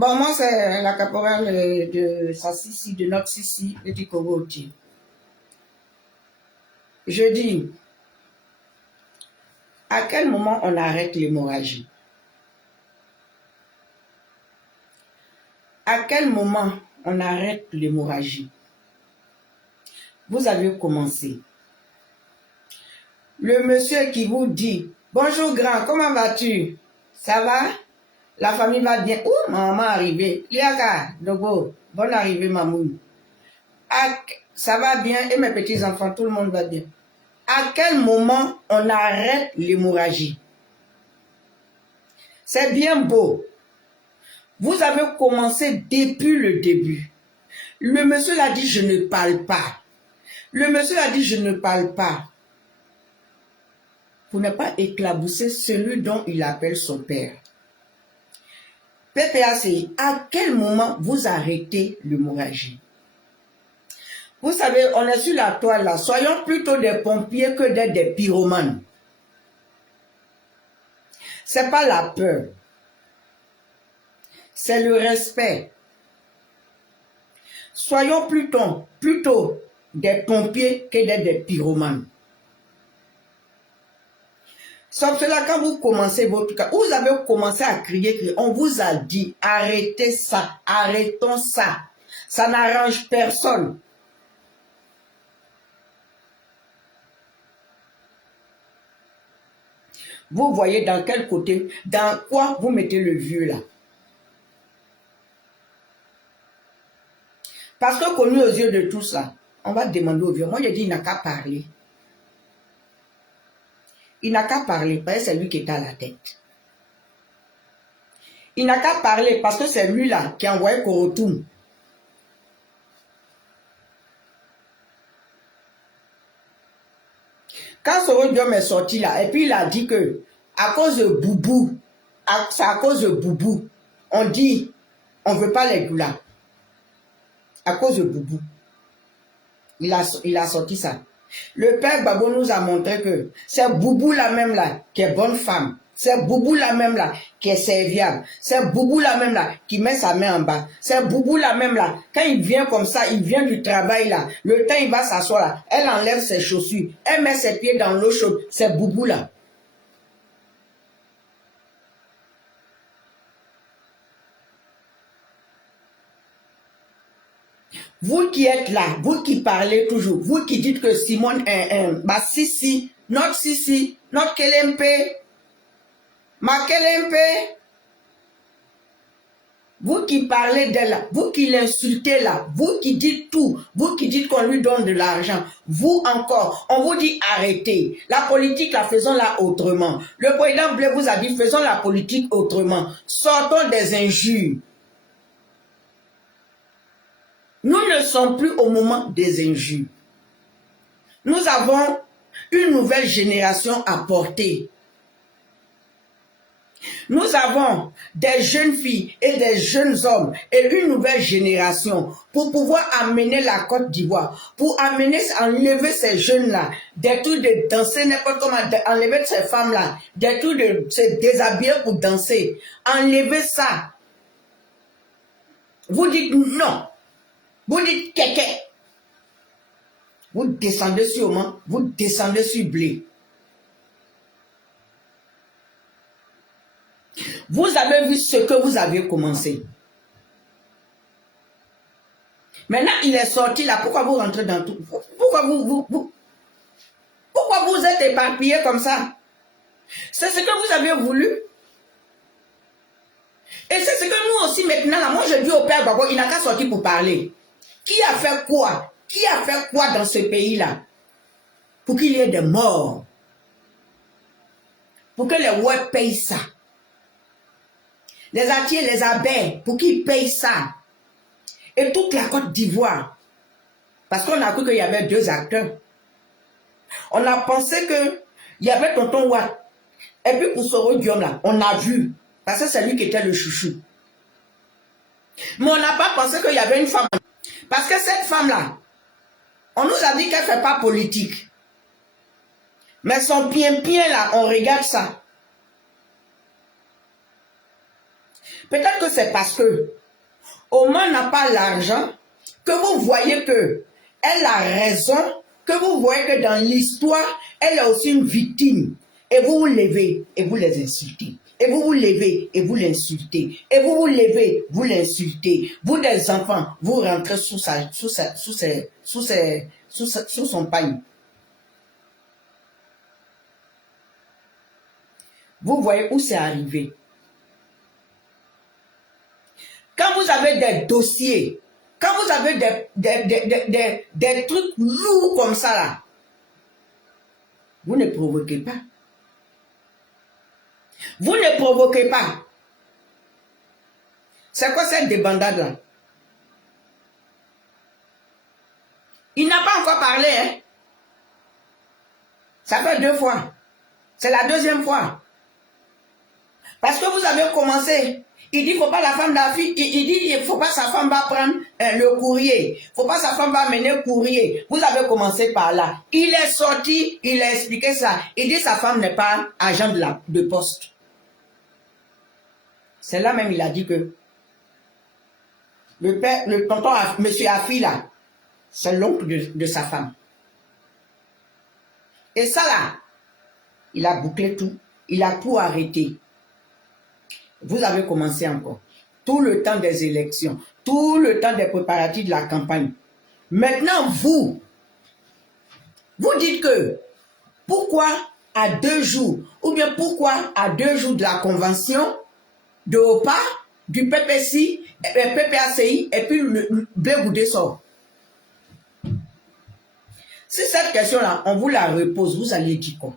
Bon, moi, c'est la caporale de sa Sissi, de notre Sissi, Petit Kogoti. Je dis, à quel moment on arrête l'hémorragie? À quel moment on arrête l'hémorragie? Vous avez commencé. Le monsieur qui vous dit, bonjour grand, comment vas-tu? Ça va? La famille va bien. Ouh, maman est arrivée. Liaka, Dogo, bonne arrivée, Mamoun. Ça va bien et mes petits-enfants, tout le monde va bien. À quel moment on arrête l'hémorragie? C'est bien beau. Vous avez commencé depuis le début. Le monsieur l'a dit, je ne parle pas. Le monsieur a dit, je ne parle pas. Pour ne pas éclabousser celui dont il appelle son père. PPAC, à quel moment vous arrêtez l'hémorragie? Vous savez, on est sur la toile là. Soyons plutôt des pompiers que des pyromanes. C'est pas la peur. C'est le respect. Soyons plutôt des pompiers que des pyromanes. Sauf cela, quand vous commencez votre cas, vous avez commencé à crier, on vous a dit, arrêtez ça, arrêtons ça. Ça n'arrange personne. Vous voyez dans quel côté, dans quoi vous mettez le vieux là. Parce que connu aux yeux de tous là, on va demander au vieux. Moi, j'ai dit, il n'a qu'à parler. Il n'a qu'à parler parce que c'est lui qui est à la tête. Il n'a qu'à parler parce que c'est lui là qui a envoyé qu'on retourne. Quand Soro Diom est sorti là, et puis il a dit que à cause de Boubou, c'est à cause de Boubou, on dit, on ne veut pas les doulas. À cause de Boubou. Il a sorti ça. Le père Babo nous a montré que c'est Boubou la même là qui est bonne femme. C'est Boubou la même là qui est serviable. C'est Boubou la même là qui met sa main en bas. C'est Boubou la même là. Quand il vient comme ça, il vient du travail là. Le temps il va s'asseoir là. Elle enlève ses chaussures. Elle met ses pieds dans l'eau chaude. C'est Boubou là. Vous qui êtes là, vous qui parlez toujours, vous qui dites que Simone est bah Sissi, notre Kelempe, ma Kelempe, vous qui parlez d'elle là, vous qui l'insultez là, vous qui dites tout, vous qui dites qu'on lui donne de l'argent, vous encore, on vous dit arrêtez. La politique, la faisons-la autrement. Le président Blé vous a dit faisons la politique autrement. Sortons des injures. Nous ne sommes plus au moment des injures. Nous avons une nouvelle génération à porter. Nous avons des jeunes filles et des jeunes hommes et une nouvelle génération pour pouvoir amener la Côte d'Ivoire, pour enlever ces jeunes-là, des trucs de danser n'importe comment, enlever ces femmes-là, des trucs de se déshabiller pour danser, enlever ça. Vous dites non. Vous dites kéké. Vous descendez sur moi, vous descendez sur blé. Vous avez vu ce que vous avez commencé. Maintenant, il est sorti là. Pourquoi vous rentrez dans tout? Pourquoi pourquoi vous êtes éparpillés comme ça? C'est ce que vous avez voulu. Et c'est ce que nous aussi maintenant, là, moi je dis au père Babo, il n'a qu'à sortir pour parler. Qui a fait quoi? Qui a fait quoi dans ce pays-là? Pour qu'il y ait des morts. Pour que les ouais payent ça. Les Atiers, les abeilles, pour qu'ils payent ça. Et toute la Côte d'Ivoire. Parce qu'on a cru qu'il y avait deux acteurs. On a pensé qu'il y avait Tonton Watt. Et puis pour Soro Diom là, on a vu. Parce que c'est lui qui était le chouchou. Mais on n'a pas pensé qu'il y avait une femme. Parce que cette femme-là, on nous a dit qu'elle ne fait pas politique. Mais son bien là, on regarde ça. Peut-être que c'est parce que Oman n'a pas l'argent que vous voyez que elle a raison, que vous voyez que dans l'histoire, elle est aussi une victime. Et vous vous levez et vous les insultez. Et vous vous levez et vous l'insultez. Et vous vous levez, vous l'insultez. Vous des enfants, vous rentrez sous son pagne. Vous voyez où c'est arrivé. Quand vous avez des dossiers, quand vous avez des trucs lourds comme ça là, vous ne provoquez pas. Vous ne provoquez pas. C'est quoi cette débandade là? Il n'a pas encore parlé, hein? Ça fait 2 fois. C'est la 2e fois. Parce que vous avez commencé. Il dit, faut pas la femme d'affiche. Il dit, il faut pas sa femme va prendre le courrier. Faut pas sa femme va mener le courrier. Vous avez commencé par là. Il est sorti, il a expliqué ça. Il dit, sa femme n'est pas agent de poste. C'est là même, il a dit que le tonton, monsieur Afi là, c'est l'oncle de sa femme. Et ça là, il a bouclé tout. Il a tout arrêté. Vous avez commencé encore. Tout le temps des élections. Tout le temps des préparatifs de la campagne. Maintenant, vous dites que pourquoi à 2 jours, ou bien pourquoi à 2 jours de la convention de OPA, du PPCI, PPACI, et puis le Blé Goudé sort. Si cette question-là, on vous la repose, vous allez dire quoi?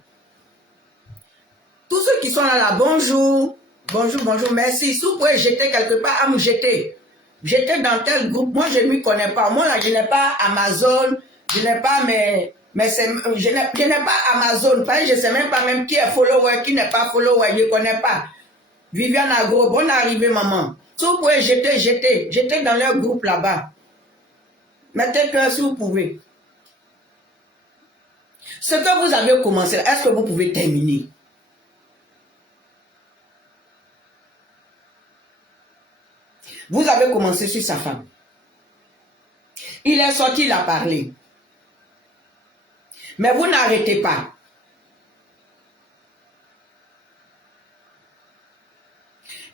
Tous ceux qui sont là, bonjour. Bonjour, bonjour, merci. Si vous pouvez jeter quelque part, à me jeter. Jeter dans tel groupe, moi je ne m'y connais pas. Moi là, je n'ai pas Amazon, je n'ai pas je n'ai pas Amazon. Je ne sais même pas même qui est follower, qui n'est pas follower, je ne connais pas. Viviane Agro, bonne arrivée maman. Si vous pouvez jeter dans leur groupe là-bas. Mettez cœur si vous pouvez. Ce que vous avez commencé, est-ce que vous pouvez terminer? Vous avez commencé sur sa femme. Il est sorti, il a parlé. Mais vous n'arrêtez pas.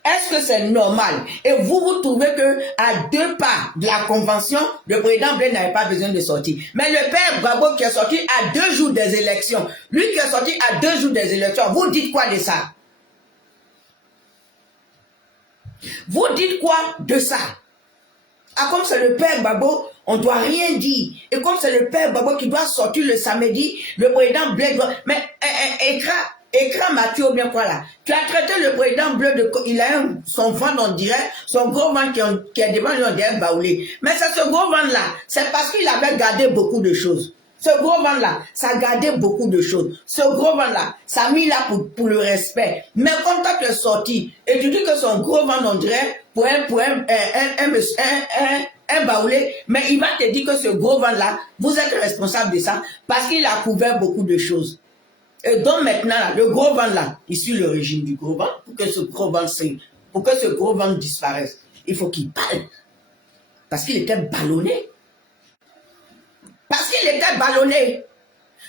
Est-ce que c'est normal? Et vous trouvez que à 2 pas de la convention, le président Blé n'avait pas besoin de sortir. Mais le père Gbagbo qui est sorti à 2 jours des élections, lui qui est sorti à 2 jours des élections, vous dites quoi de ça? Vous dites quoi de ça? Ah, comme c'est le père Gbagbo, on ne doit rien dire. Et comme c'est le père Gbagbo qui doit sortir le samedi, le président Blé doit... Mais écran Mathieu, bien quoi là? Tu as traité le président Bleu de... Il a son ventre, on dirait, son gros ventre qui est devant lui, on dirait baoulé. Mais c'est ce gros ventre-là, c'est parce qu'il avait gardé beaucoup de choses. Ce gros ventre-là, ça gardait beaucoup de choses. Ce gros ventre-là, ça a mis là pour le respect. Mais quand tu es sorti, et tu dis que son gros ventre, on dirait, pour un baoulé, mais il va te dire que ce gros ventre-là, vous êtes responsable de ça, parce qu'il a couvert beaucoup de choses. Et donc maintenant, là, le gros ventre là, il suit le régime du gros ventre pour que ce gros ventre disparaisse. Il faut qu'il parle. Parce qu'il était ballonné. Parce qu'il était ballonné.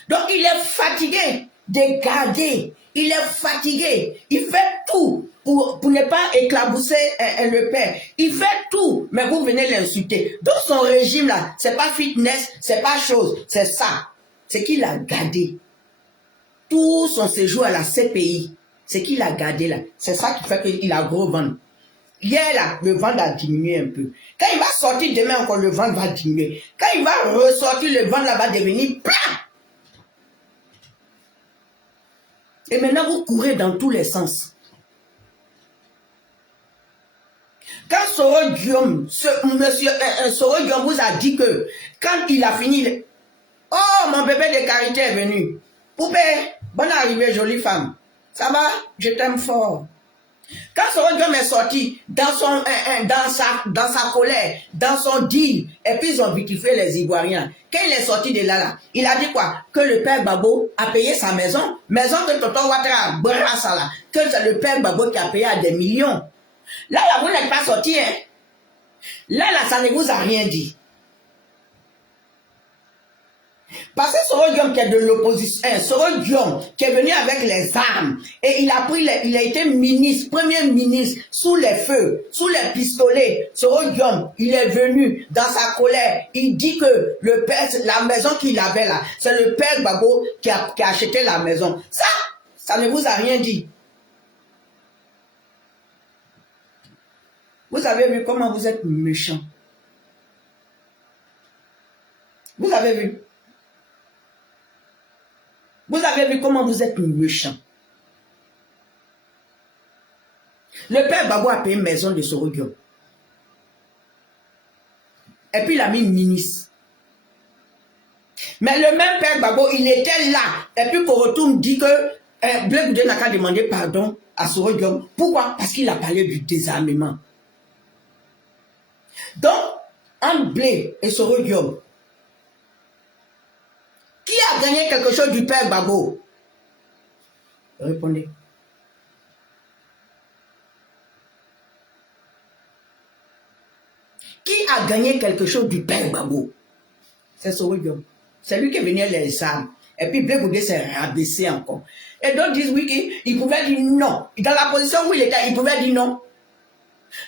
Donc il est fatigué de garder. Il est fatigué. Il fait tout pour ne pas éclabousser le père. Il fait tout, mais vous venez l'insulter. Donc son régime là, c'est pas fitness, c'est pas chose, c'est ça. C'est qu'il a gardé. Tout son séjour à la CPI, c'est qu'il a gardé là. C'est ça qui fait qu'il a gros ventre. Hier là, le ventre a diminué un peu. Quand il va sortir demain encore, le ventre va diminuer. Quand il va ressortir, le ventre là va devenir plat. Et maintenant, vous courez dans tous les sens. Quand Soro Guillaume, monsieur Soro Guillaume vous a dit que quand il a fini, oh, mon bébé de Carité est venu. Poupée, bonne arrivée, jolie femme. Ça va? Je t'aime fort. Quand Soro Guillaume est sorti dans sa colère, dans son deal, et puis ils ont victifié les Ivoiriens. Quand il est sorti de là, il a dit quoi? Que le père Gbagbo a payé sa maison que Tonton Ouattara a brassé là, que c'est le père Gbagbo qui a payé à des millions. Là, vous n'êtes pas sorti, hein. Là, ça ne vous a rien dit. Parce que Soro Diom qui est de l'opposition, Soro Diom qui est venu avec les armes et il a été ministre, premier ministre sous les feux, sous les pistolets. Soro Diom, il est venu dans sa colère. Il dit que le père, la maison qu'il avait là, c'est le père Gbagbo qui a acheté la maison. Ça ne vous a rien dit. Vous avez vu comment vous êtes méchant. Vous avez vu. Vous avez vu comment vous êtes méchant. Le père Gbagbo a payé une maison de Soro Diom. Et puis il a mis une ministre. Mais le même père Gbagbo, il était là. Et puis qu'on retourne dit que Blé Goudé n'a qu'à demander pardon à Soro Diom. Pourquoi? Parce qu'il a parlé du désarmement. Donc, entre Blé et Soro Diom, qui a gagné quelque chose du père Gbagbo? Répondez. Qui a gagné quelque chose du père Gbagbo? C'est Soro Diom. C'est lui qui est venu les armes. Et puis Blé Goudé s'est rabaissé encore. Et d'autres disent oui, il pouvait dire non. Dans la position où il était, il pouvait dire non.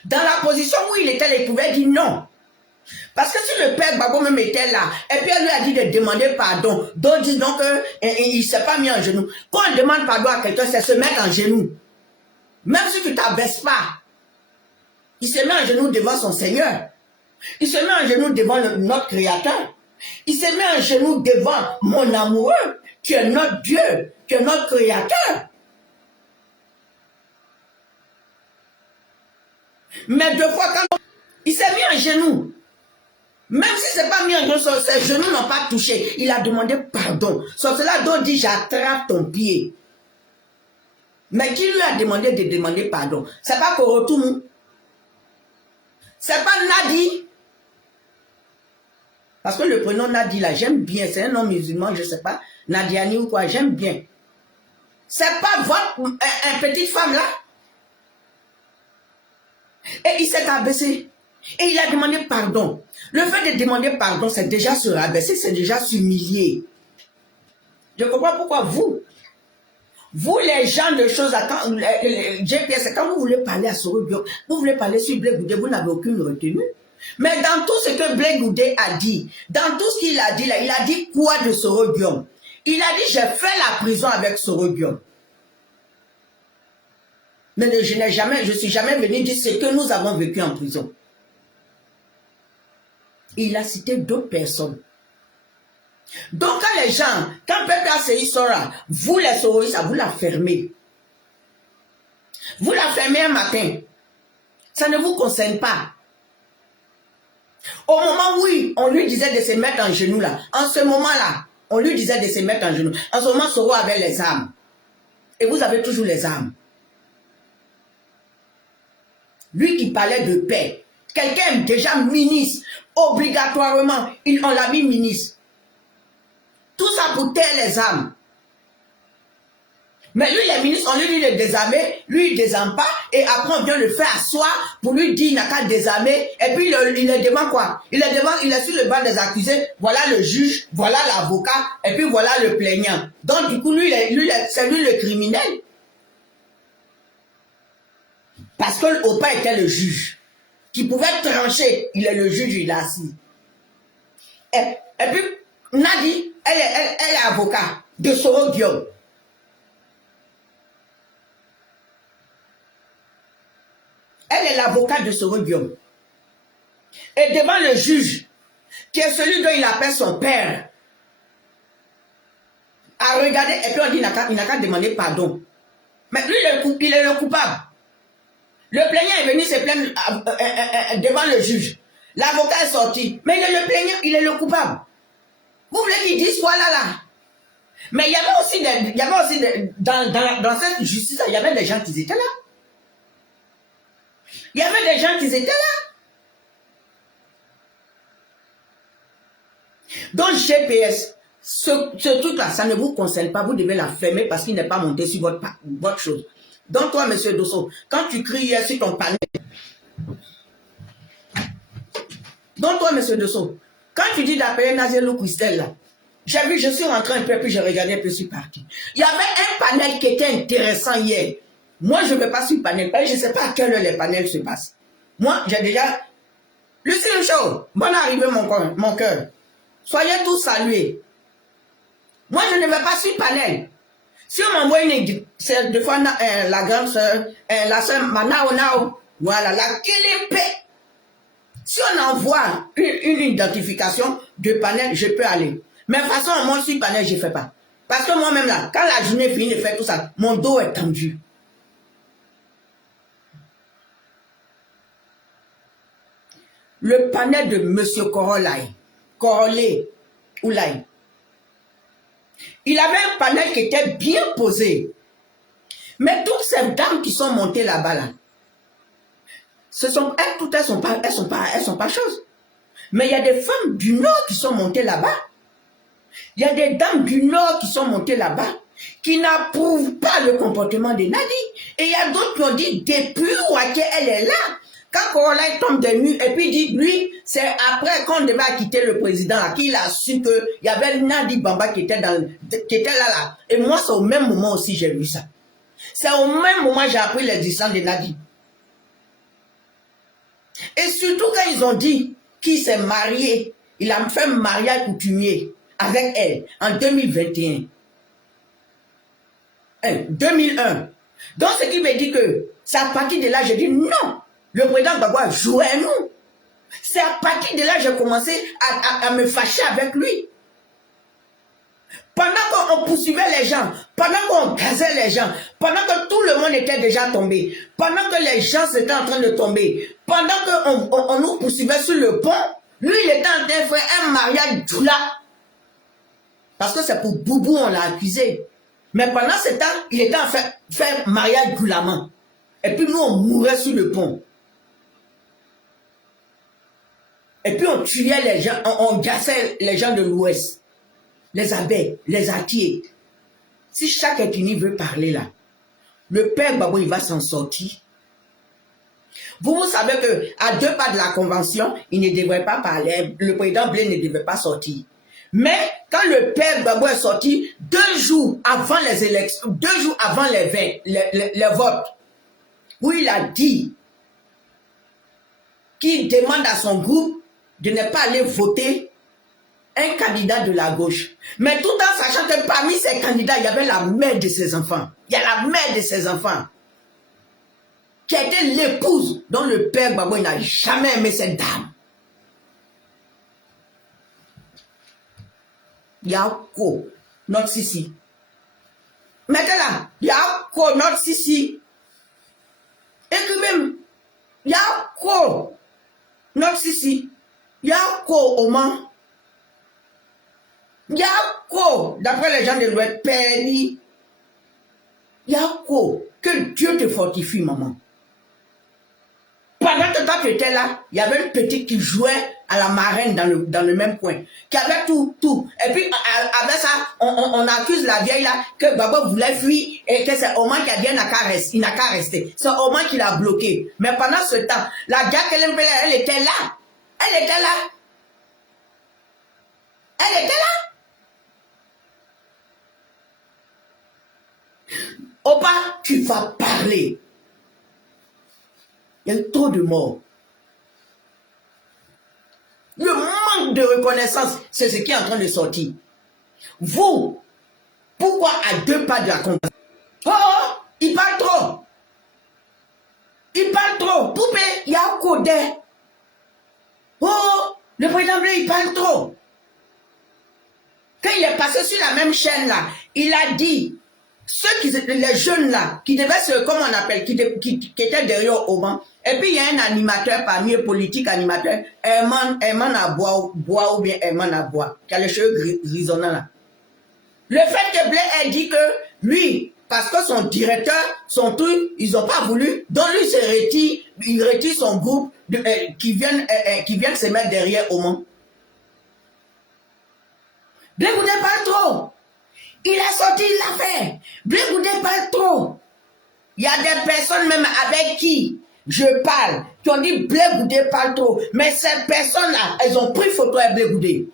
Dans la position où il était, il pouvait dire non. Parce que si le père Gbagbo même était là, et puis elle lui a dit de demander pardon, d'autres disent donc qu'il ne s'est pas mis en genoux. Quand on demande pardon à quelqu'un, c'est se mettre en genoux. Même si tu ne t'abaisses pas, il se met en genoux devant son Seigneur. Il se met en genoux devant notre Créateur. Il se met en genoux devant mon amoureux, qui est notre Dieu, qui est notre Créateur. Mais deux fois, quand il s'est mis en genoux, même si ce n'est pas mis en genoux, ses genoux n'ont pas touché, il a demandé pardon. Sur cela, d'autres disent, j'attrape ton pied. Mais qui lui a demandé de demander pardon? Ce n'est pas Korotoum. Ce n'est pas Nadi. Parce que le prénom Nadi, là, j'aime bien. C'est un nom musulman, je ne sais pas. Nadiani ou quoi, j'aime bien. Ce n'est pas votre petite femme, là. Et il s'est abaissé. Et il a demandé pardon. Le fait de demander pardon, c'est déjà se rabaisser, c'est déjà s'humilier. Je comprends pourquoi vous les gens de choses, GPS, quand vous voulez parler à Soro Diom, vous voulez parler sur Blé Goudé, vous n'avez aucune retenue. Mais dans tout ce que Blé Goudé a dit, dans tout ce qu'il a dit là, il a dit quoi de Soro Diom? Il a dit, j'ai fait la prison avec Soro Diom. Mais je ne suis jamais venu dire ce que nous avons vécu en prison. Il a cité d'autres personnes. Donc quand les gens, quand PPACI sera, vous les soroistes, vous la fermez. Vous la fermez un matin. Ça ne vous concerne pas. Au moment où on lui disait de se mettre en genoux là, en ce moment-là, on lui disait de se mettre en genoux. En ce moment, Soro avait les armes. Et vous avez toujours les armes. Lui qui parlait de paix. Quelqu'un déjà ministre, obligatoirement, on l'a mis ministre. Tout ça pour taire les armes. Mais lui, les ministres, on lui dit de désarmer, lui, il ne désarme pas, et après, on vient le faire asseoir pour lui dire, il n'a qu'à désarmer, et puis il le demande quoi? Il est sur le banc des accusés, voilà le juge, voilà l'avocat, et puis voilà le plaignant. Donc, du coup, c'est lui le criminel. Parce que l'OPA était le juge, qui pouvait trancher, il est le juge, il est assis. Et puis, Nadi, elle est avocat de Soro Diom. Elle est l'avocate de Soro Diom. Et devant le juge, qui est celui dont il appelle son père, a regardé, et puis on dit il n'a qu'à demander pardon. Mais lui, il est le coupable. Le plaignant est venu se plaindre devant le juge. L'avocat est sorti. Mais il est le plaignant, il est le coupable. Vous voulez qu'il dise voilà là. Mais il y avait aussi, dans cette justice, il y avait des gens qui étaient là. Il y avait des gens qui étaient là. Donc GPS, ce truc-là, ça ne vous concerne pas. Vous devez la fermer parce qu'il n'est pas monté sur votre chose. Donc toi, monsieur Dosso, quand tu cries hier sur ton panel, donc toi, monsieur Dosso, quand tu dis d'appeler Nazelo Christelle là, j'ai vu, je suis rentré un peu, puis j'ai regardé un peu sur parti. Il y avait un panel qui était intéressant hier. Moi, je ne vais pas sur le panel, parce que je ne sais pas à quelle heure les panels se passent. Moi, j'ai déjà... Lucie Le Show, bonne arrivée mon cœur. Soyez tous salués. Moi, je ne vais pas sur le panel. Si on m'envoie c'est deux fois la grande soeur, la soeur Manaonao, voilà, la Kélépe. Si on envoie une identification de panel, je peux aller. Mais de toute façon, moi, sur le panel, je ne fais pas. Parce que moi-même, là, quand la journée finit de faire tout ça, mon dos est tendu. Le panel de M. Korolé Oulaye, il avait un panel qui était bien posé. Mais toutes ces dames qui sont montées là-bas, là, toutes elles sont pas choses. Mais il y a des femmes du Nord qui sont montées là-bas. Il y a des dames du Nord qui sont montées là-bas, qui n'approuvent pas le comportement de Nadi. Et il y a d'autres qui ont dit, depuis Ouaké, elle est là. Quand Korolai tombe des nues, et puis dit, lui, c'est après qu'on devait quitter le président, à qui il a su qu'il y avait Nadi Bamba qui était là. Et moi, c'est au même moment aussi, j'ai vu ça. C'est au même moment que j'ai appris l'existence de Nadi. Et surtout quand ils ont dit qu'il s'est marié, il a fait un mariage coutumier avec elle en 2021. 2001. Donc, ce qui me dit que c'est à partir de là, j'ai dit non. Le président Gbagbo jouait à nous. C'est à partir de là que j'ai commencé à me fâcher avec lui. Pendant qu'on poursuivait les gens, pendant qu'on gazait les gens, pendant que tout le monde était déjà tombé, pendant que les gens étaient en train de tomber, pendant qu'on nous poursuivait sur le pont, lui, il était en train de faire un mariage djoula. Parce que c'est pour Boubou, on l'a accusé. Mais pendant ce temps, il était en train de faire mariage djoulamment. Et puis nous, on mourait sur le pont. Et puis on tuait les gens, on gassait les gens de l'Ouest. Les abeilles, les atiers. Si chaque ethnie veut parler là, le père Gbagbo, il va s'en sortir. Vous savez qu'à 2 pas de la convention, il ne devrait pas parler, le président Blé ne devait pas sortir. Mais quand le père Gbagbo est sorti, 2 jours avant les élections, 2 jours avant les votes, où il a dit qu'il demande à son groupe de ne pas aller voter un candidat de la gauche. Mais tout en sachant que parmi ces candidats, il y avait la mère de ses enfants. Il y a la mère de ses enfants qui a été l'épouse dont le père Gbagbo n'a jamais aimé cette dame. Yako, notre Sissi. Mettez-la. Yako, notre Sissi. Écrivez-moi. Yako, notre Sissi. Yako, Oman. Yako, d'après les gens de l'Ouest, Péni. Yako, que Dieu te fortifie, maman. Pendant que toi tu étais là, il y avait une petite qui jouait à la marraine dans le même coin, qui avait tout. Et puis, avec ça, on accuse la vieille là, que Gbagbo voulait fuir et que c'est Oman qui a dit il n'a qu'à rester. C'est Oman qui l'a bloqué. Mais pendant ce temps, la gare elle était là. Elle était là. Elle était là. Opa, tu vas parler. Il y a eu trop de morts. Le manque de reconnaissance, c'est ce qui est en train de sortir. Vous, pourquoi à 2 pas de la compagnie? Oh, il parle trop. Il parle trop. Poupée, il y a un codé. Oh, le président Blé, il parle trop. Quand il est passé sur la même chaîne là, il a dit, les jeunes là, qui devaient se, comment on appelle, qui étaient derrière au banc. Et puis il y a un animateur parmi eux, politique animateur, Herman à bois ou bien Herman à bois, qui a les cheveux grisonnants là. Le fait que Blé ait dit que lui, parce que son directeur, son truc, ils n'ont pas voulu, donc lui il retire son groupe qui viennent se mettre derrière au monde. Blé Goudé parle trop. Il a sorti l'affaire. Blé Goudé parle trop. Il y a des personnes même avec qui je parle, qui ont dit Blé Goudé parle trop. Mais ces personnes-là, elles ont pris photo avec Blé Goudé.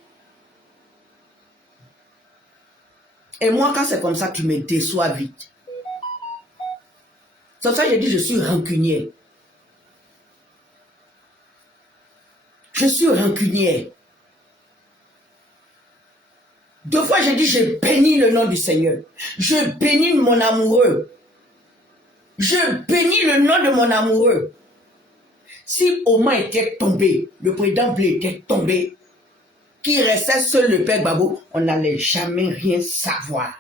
Et moi, quand c'est comme ça, tu me déçois vite. C'est pour ça que j'ai dit je suis rancunière. Je suis rancunière. 2 fois, j'ai dit je bénis le nom du Seigneur. Je bénis mon amoureux. Je bénis le nom de mon amoureux. Si Oman était tombé, le président Blé était tombé, qui restait seul le père Gbagbo, on n'allait jamais rien savoir.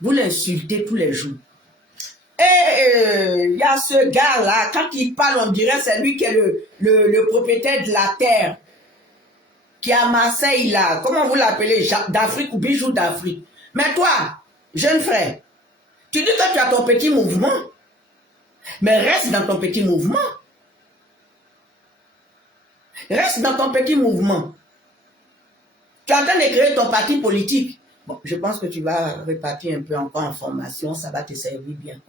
Vous l'insultez tous les jours. Et il y a ce gars-là, quand il parle, on dirait c'est lui qui est le propriétaire de la terre, qui est à Marseille, là. Comment vous l'appelez? D'Afrique ou Bijou d'Afrique. Mais toi, jeune frère, tu dis que tu as ton petit mouvement, mais reste dans ton petit mouvement. Reste dans ton petit mouvement. Tu es en train de créer ton parti politique. Bon, je pense que tu vas répartir un peu encore en formation, ça va te servir bien.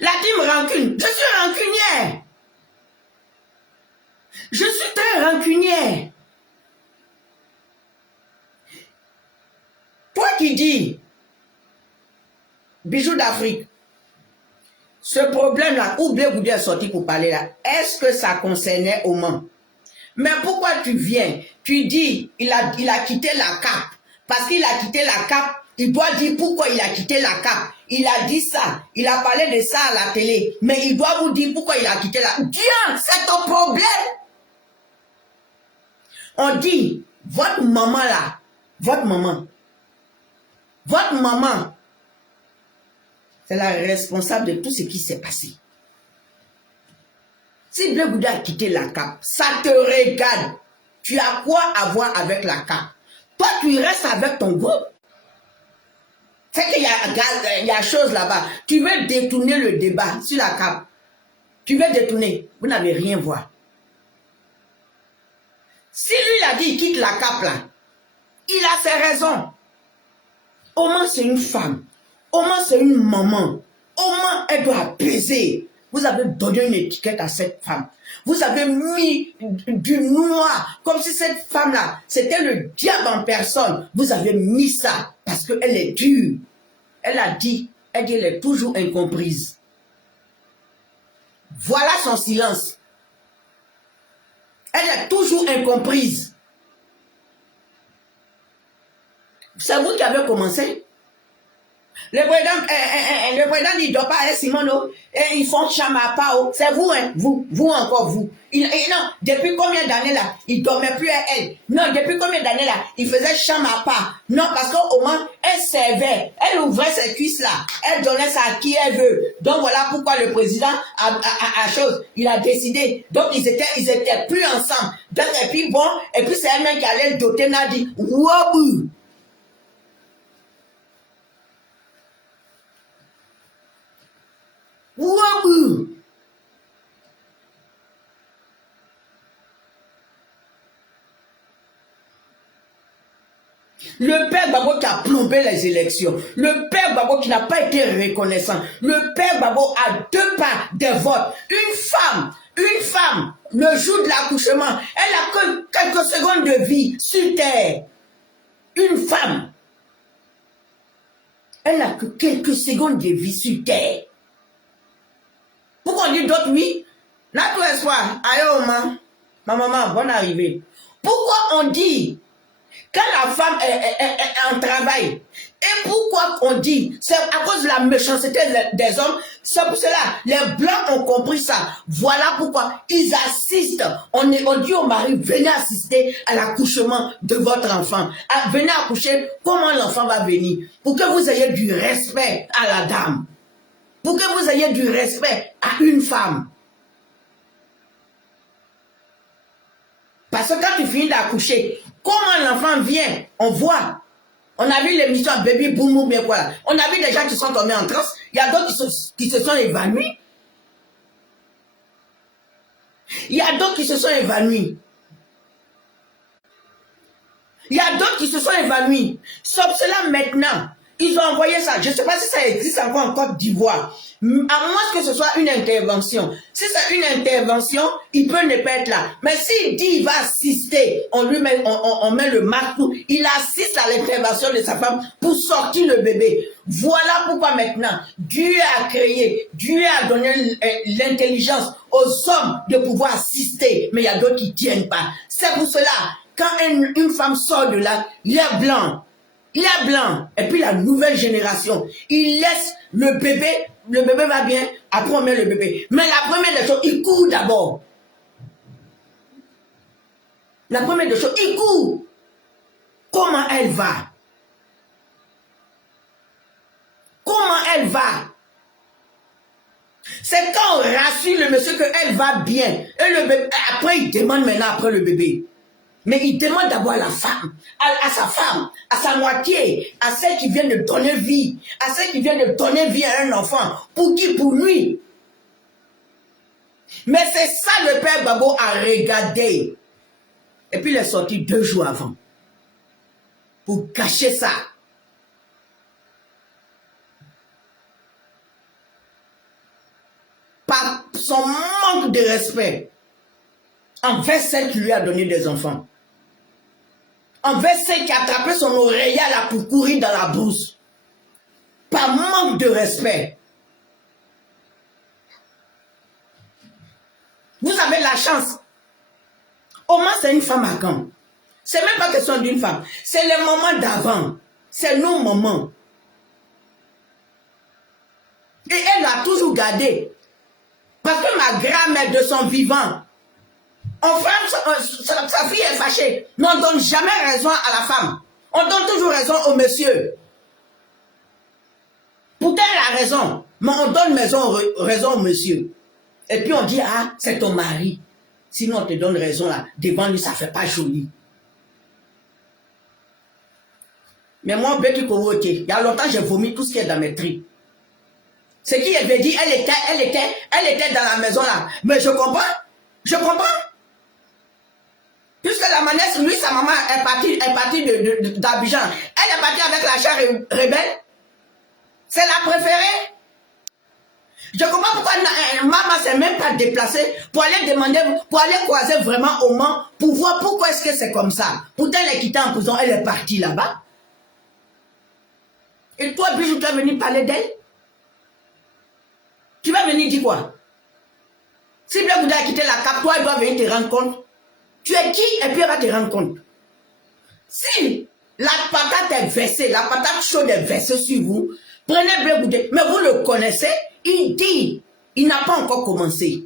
La team rancune, je suis rancunière. Je suis très rancunière. Toi qui dis, Bijou d'Afrique, ce problème-là, où Blé Goudé est sorti pour parler là, est-ce que ça concernait Oman? Mais pourquoi tu viens? Tu dis, il a quitté la CAP. Parce qu'il a quitté la CAP, il doit dire pourquoi il a quitté la CAP. Il a dit ça, il a parlé de ça à la télé. Mais il doit vous dire pourquoi il a quitté la CAP. Dieu, c'est ton problème. On dit, votre maman là, votre maman, c'est la responsable de tout ce qui s'est passé. Si Blé Goudé a quitté la CAP, ça te regarde. Tu as quoi à voir avec la CAP? Toi, tu restes avec ton groupe. C'est qu'il y a chose là-bas. Tu veux détourner le débat sur la CAP. Tu veux détourner. Vous n'avez rien voir. Si lui, il a dit, il quitte la CAP là, il a ses raisons. Au moins, c'est une femme. Au moins, c'est une maman. Au moins, elle doit apaiser. Vous avez donné une étiquette à cette femme. Vous avez mis du noir, comme si cette femme-là, c'était le diable en personne. Vous avez mis ça, parce qu'elle est dure. Elle a dit, elle est toujours incomprise. Voilà son silence. Elle est toujours incomprise. C'est vous qui avez commencé. Le président dit, il ne doit pas aller Simono. Et ils font chamapa. C'est vous, hein? Vous encore, vous. Non, depuis combien d'années là, il ne dormait plus à elle. Non, depuis combien d'années là, il faisait chamapa. Non, parce qu'au moins, elle servait. Elle ouvrait ses cuisses là. Elle donnait ça à qui elle veut. Donc voilà pourquoi le président a chose. Il a décidé. Donc ils étaient plus ensemble. Donc, et puis bon, et puis c'est elle-même qui allait le doter. Elle a dit, wouabou. Wouabou. Le père Gbagbo qui a plombé les élections. Le père Gbagbo qui n'a pas été reconnaissant. Le père Gbagbo a 2 parts des votes. Une femme, le jour de l'accouchement, elle a que quelques secondes de vie sur terre. Une femme. Elle n'a que quelques secondes de vie sur terre. Pourquoi on dit d'autres oui? Là, tout est soir. Aïe, ma maman, bonne arrivée. Pourquoi on dit quand la femme est en travail? Et pourquoi on dit? C'est à cause de la méchanceté des hommes. C'est pour cela, les Blancs ont compris ça. Voilà pourquoi ils assistent. On dit au mari, venez assister à l'accouchement de votre enfant. Venez accoucher, comment l'enfant va venir? Pour que vous ayez du respect à la dame. Pour que vous ayez du respect à une femme. Parce que quand tu finis d'accoucher, comment l'enfant vient, on voit. On a vu l'émission Baby Boom ou bien quoi. On a vu des gens qui sont tombés en transe. Il y a d'autres qui se sont évanouis. Il y a d'autres qui se sont évanouis. Il y a d'autres qui se sont évanouis. Sauf cela maintenant. Ils ont envoyé ça. Je ne sais pas si ça existe encore en Côte d'Ivoire. À moins que ce soit une intervention. Si c'est une intervention, il peut ne pas être là. Mais s'il dit qu'il va assister, on met le marteau, il assiste à l'intervention de sa femme pour sortir le bébé. Voilà pourquoi maintenant, Dieu a créé, Dieu a donné l'intelligence aux hommes de pouvoir assister. Mais il y a d'autres qui ne tiennent pas. C'est pour cela, quand une femme sort de là, il est blanc. Il est blanc. Et puis la nouvelle génération, il laisse le bébé va bien, après on met le bébé. Mais la première des choses, il court d'abord. La première des choses, il court. Comment elle va? Comment elle va? C'est quand on rassure le monsieur qu'elle va bien. Et le bébé, après il demande maintenant après le bébé. Mais il demande d'abord à la femme, à sa femme, à sa moitié, à celle qui vient de donner vie, à celle qui vient de donner vie à un enfant. Pour qui? Pour lui. Mais c'est ça le père Babo a regardé. Et puis il est sorti 2 jours avant. Pour cacher ça. Par son manque de respect envers celle qui lui a donné des enfants. Envers celle qui a attrapé son oreillère là pour courir dans la brousse. Par manque de respect. Vous avez la chance. Au moins c'est une femme à quand. C'est même pas question d'une femme. C'est le moment d'avant. C'est nos moments. Et elle a toujours gardé. Parce que ma grand-mère de son vivant, sa fille est fâchée. Mais on ne donne jamais raison à la femme. On donne toujours raison au monsieur. Pourtant, elle a raison. Mais on donne raison au monsieur. Et puis on dit, ah, c'est ton mari. Sinon, on te donne raison là. Devant lui, ça ne fait pas joli. Mais moi, il y a longtemps, j'ai vomi tout ce qui est dans mes tripes. Ce qui avait dit, elle était dans la maison là. Mais je comprends. Je comprends. Puisque la manesse, lui, sa maman est partie d'Abidjan. Elle est partie avec la chair rebelle. C'est la préférée. Je comprends pourquoi maman ne s'est même pas déplacée pour aller demander, pour aller croiser vraiment au Mans, pour voir pourquoi est-ce que c'est comme ça. Pourtant, elle est quittée en prison, elle est partie là-bas. Et toi, Bijou, tu vas venir parler d'elle? Tu vas venir dire quoi? Si Black Bouddha a quitté la cape, toi, elle doit venir te rendre compte. Tu es qui? Et puis elle va te rendre compte. Si la patate est versée, la patate chaude est versée sur vous, prenez Black Bouddha. Mais vous le connaissez, il dit, il n'a pas encore commencé.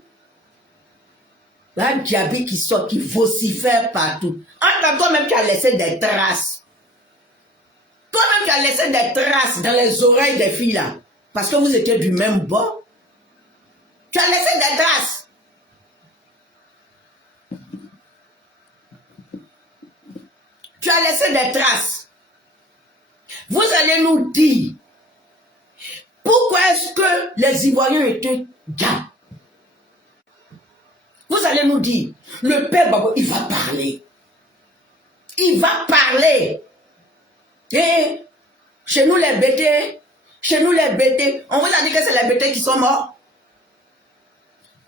Un diable qui sort, qui vocifère partout. Entre toi-même, tu as laissé des traces. Toi-même, tu as laissé des traces dans les oreilles des filles là. Parce que vous étiez du même bord. Tu as laissé des traces. Tu as laissé des traces. Vous allez nous dire pourquoi est-ce que les Ivoiriens étaient gars. Vous allez nous dire, le père Babo, il va parler. Il va parler. Et chez nous les bêtés, on vous a dit que c'est les bêtés qui sont morts.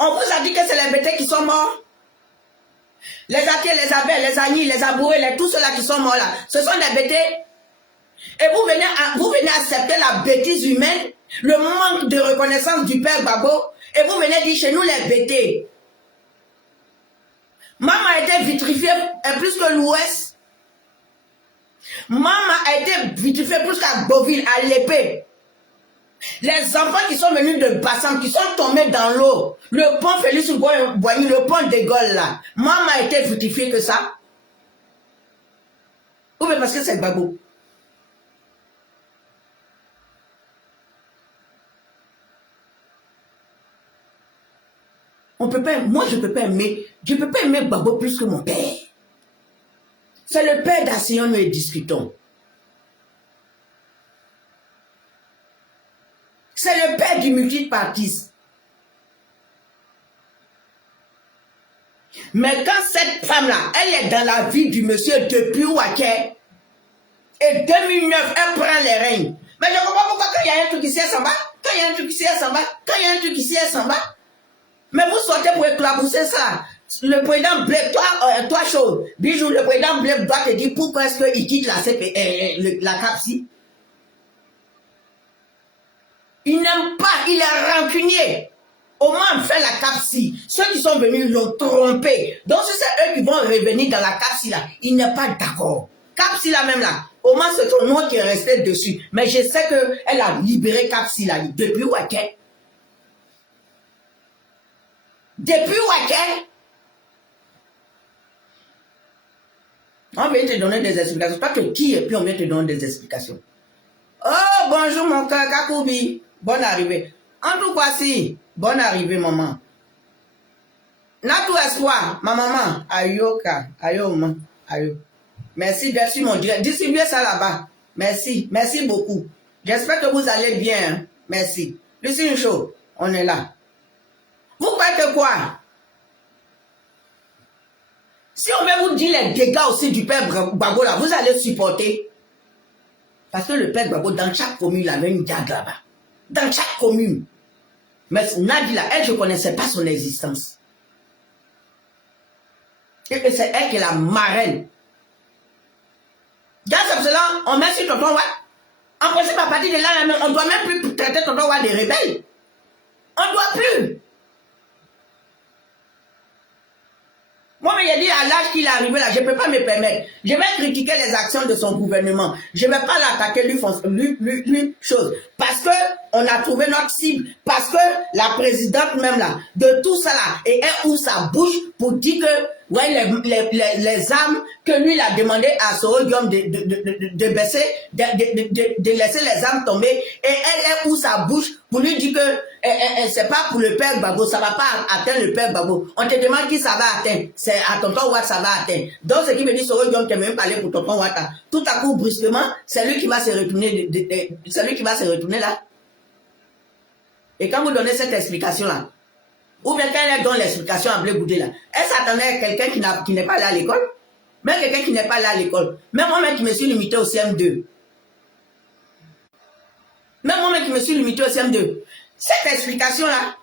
On vous a dit que c'est les bêtés qui sont morts. Les atiers, les abeilles, les agnis, les abourés, tous ceux-là qui sont morts là, ce sont des bêtés. Et vous venez accepter la bêtise humaine, le manque de reconnaissance du père Babo, et vous venez dire chez nous les bêtés. Maman a été vitrifiée plus que l'Ouest. Maman a été vitrifiée plus qu'à Beauville, à l'épée. Les enfants qui sont venus de Bassam, qui sont tombés dans l'eau, le pont Félix Boigny, le pont de Gaulle là, maman a été vitrifiée que ça. Ou bien parce que c'est Babo. On peut pas, moi je peux pas aimer Babo plus que mon père. C'est le père d'Assignon, nous discutons. C'est le père du multipartisme. Mais quand cette femme-là, elle est dans la vie du monsieur depuis Ouaké, et 2009, elle prend les règnes. Mais je ne comprends pas pourquoi quand il y a un truc ici, elle s'en va. Quand il y a un truc ici, elle s'en va. Quand il y a un truc ici, elle s'en va. Mais vous sortez pour éclabousser ça. Le président Bleb, toi chose, Bijou, le président Bleb doit te dire pourquoi est-ce qu'il quitte la CAPSI. Il n'aime pas, il est rancunier. Au moins, on fait la CAPSI. Ceux qui sont venus l'ont trompé. Donc, si c'est eux qui vont revenir dans la CAPSI là, il n'est pas d'accord. CAPSI là même là, au moins c'est ton nom qui est resté dessus. Mais je sais qu'elle a libéré CAPSI là depuis Ouaké. Depuis Ouaké. On vient te donner des explications. Toi, tu es qui et puis on vient te donner des explications. Oh, bonjour mon cœur, Kakoubi. Bonne arrivée. En tout cas, si. Bonne arrivée, maman. N'a tout espoir, ma maman. Ayoka. Ayoma. Ayo. Merci, merci mon Dieu. Distribuez ça là-bas. Merci. Merci beaucoup. J'espère que vous allez bien. Hein? Merci. Lucie Chaud, on est là. Vous croyez que quoi? Si on veut vous dire les dégâts aussi du père Gbagbo là, vous allez supporter. Parce que le père Gbagbo, dans chaque commune, il avait une diade là-bas. Dans chaque commune. Mais Nadi là, elle, je ne connaissais pas son existence. Et que c'est elle qui est la marraine. Dans ce cela, on met sur Tonton Watt. En principe, à partir de là, on ne doit même plus traiter Tonton Watt des rebelles. On ne doit plus. Moi, mais il a dit à l'âge qu'il est arrivé là, je ne peux pas me permettre. Je vais critiquer les actions de son gouvernement. Je ne vais pas l'attaquer lui, chose. Parce que on a trouvé notre cible. Parce que la présidente même là, de tout ça là, et elle ouvre sa bouche pour dire que ouais, les armes que lui il a demandé à Soro-Guillaume de baisser, de laisser les armes tomber. Et elle ouvre sa bouche pour lui dire que c'est pas pour le père Gbagbo, ça va pas atteindre le père Gbagbo. On te demande qui ça va atteindre. C'est à Tonton Watt ça va atteindre. Donc ce qui me dit Soro-Guillaume te même parler pour Tonton Watt. Tout à coup brusquement, c'est lui qui va se retourner, c'est lui qui va se retourner là. Et quand vous donnez cette explication là, ou bien quand elle donne l'explication à Blé Goudé là, elle s'attendait à quelqu'un qui n'est pas là à l'école. Même quelqu'un qui n'est pas là à l'école. Même moi-même qui me suis limité au CM2. Même moi-même qui me suis limité au CM2. Cette explication-là,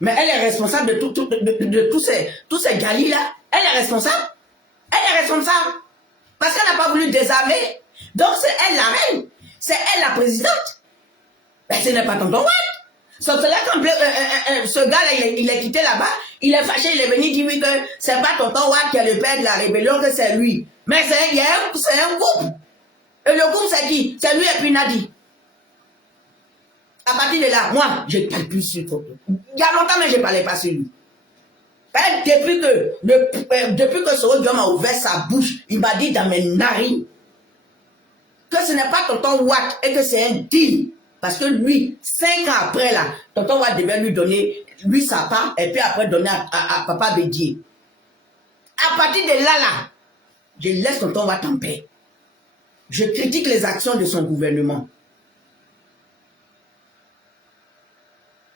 mais elle est responsable de tous ces galis là. Elle est responsable. Elle est responsable. Parce qu'elle n'a pas voulu désarmer. Donc c'est elle la reine. C'est elle la présidente. Mais ce n'est pas Tonton Watt. Sauf que là, quand ce gars-là, il est quitté là-bas, il est fâché, il est venu dire oui que c'est pas Tonton Watt qui est le père de la rébellion, que c'est lui. Mais c'est un groupe. Et le groupe, c'est qui? C'est lui et puis Nadi. À partir de là, moi, je ne parle plus sur Tonton. Il y a longtemps, mais je ne parlais pas sur lui. Depuis que Soro-Guillaume a ouvert sa bouche, il m'a dit dans mes narines que ce n'est pas Tonton Watt et que c'est un deal. Parce que lui, 5 ans après là, Tonton Watt devait lui donner, lui sa part, et puis après donner à Papa Bédier. À partir de là, je laisse Tonton Watt en paix. Je critique les actions de son gouvernement.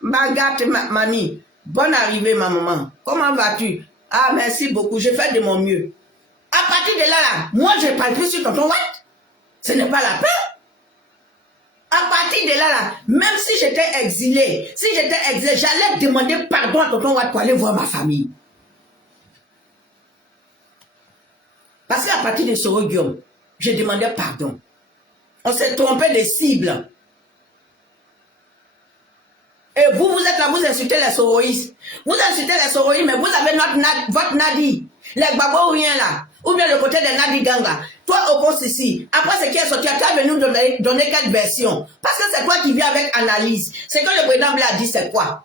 Magate, mamie, bonne arrivée ma maman. Comment vas-tu? Ah, merci beaucoup, je fais de mon mieux. À partir de là, moi je ne parle plus sur Tonton Watt. Ce n'est pas la peine. À partir de là, même si j'étais exilé, j'allais demander pardon à Tonton Watt pour aller voir ma famille. Parce qu'à partir de Soro-Guillaume, je demandais pardon. On s'est trompé de cible. Et vous êtes là, vous insultez les Soroïstes. Vous insultez les Soroïstes, mais vous avez votre Nadi. Les Gbagbo ou rien là. Ou bien le côté des Nadi Ganga. Toi, oppose ici. Après ce qui est sorti, tu as venu donner quelle version? Parce que c'est toi qui viens avec analyse. C'est que le président Blé a dit, c'est quoi?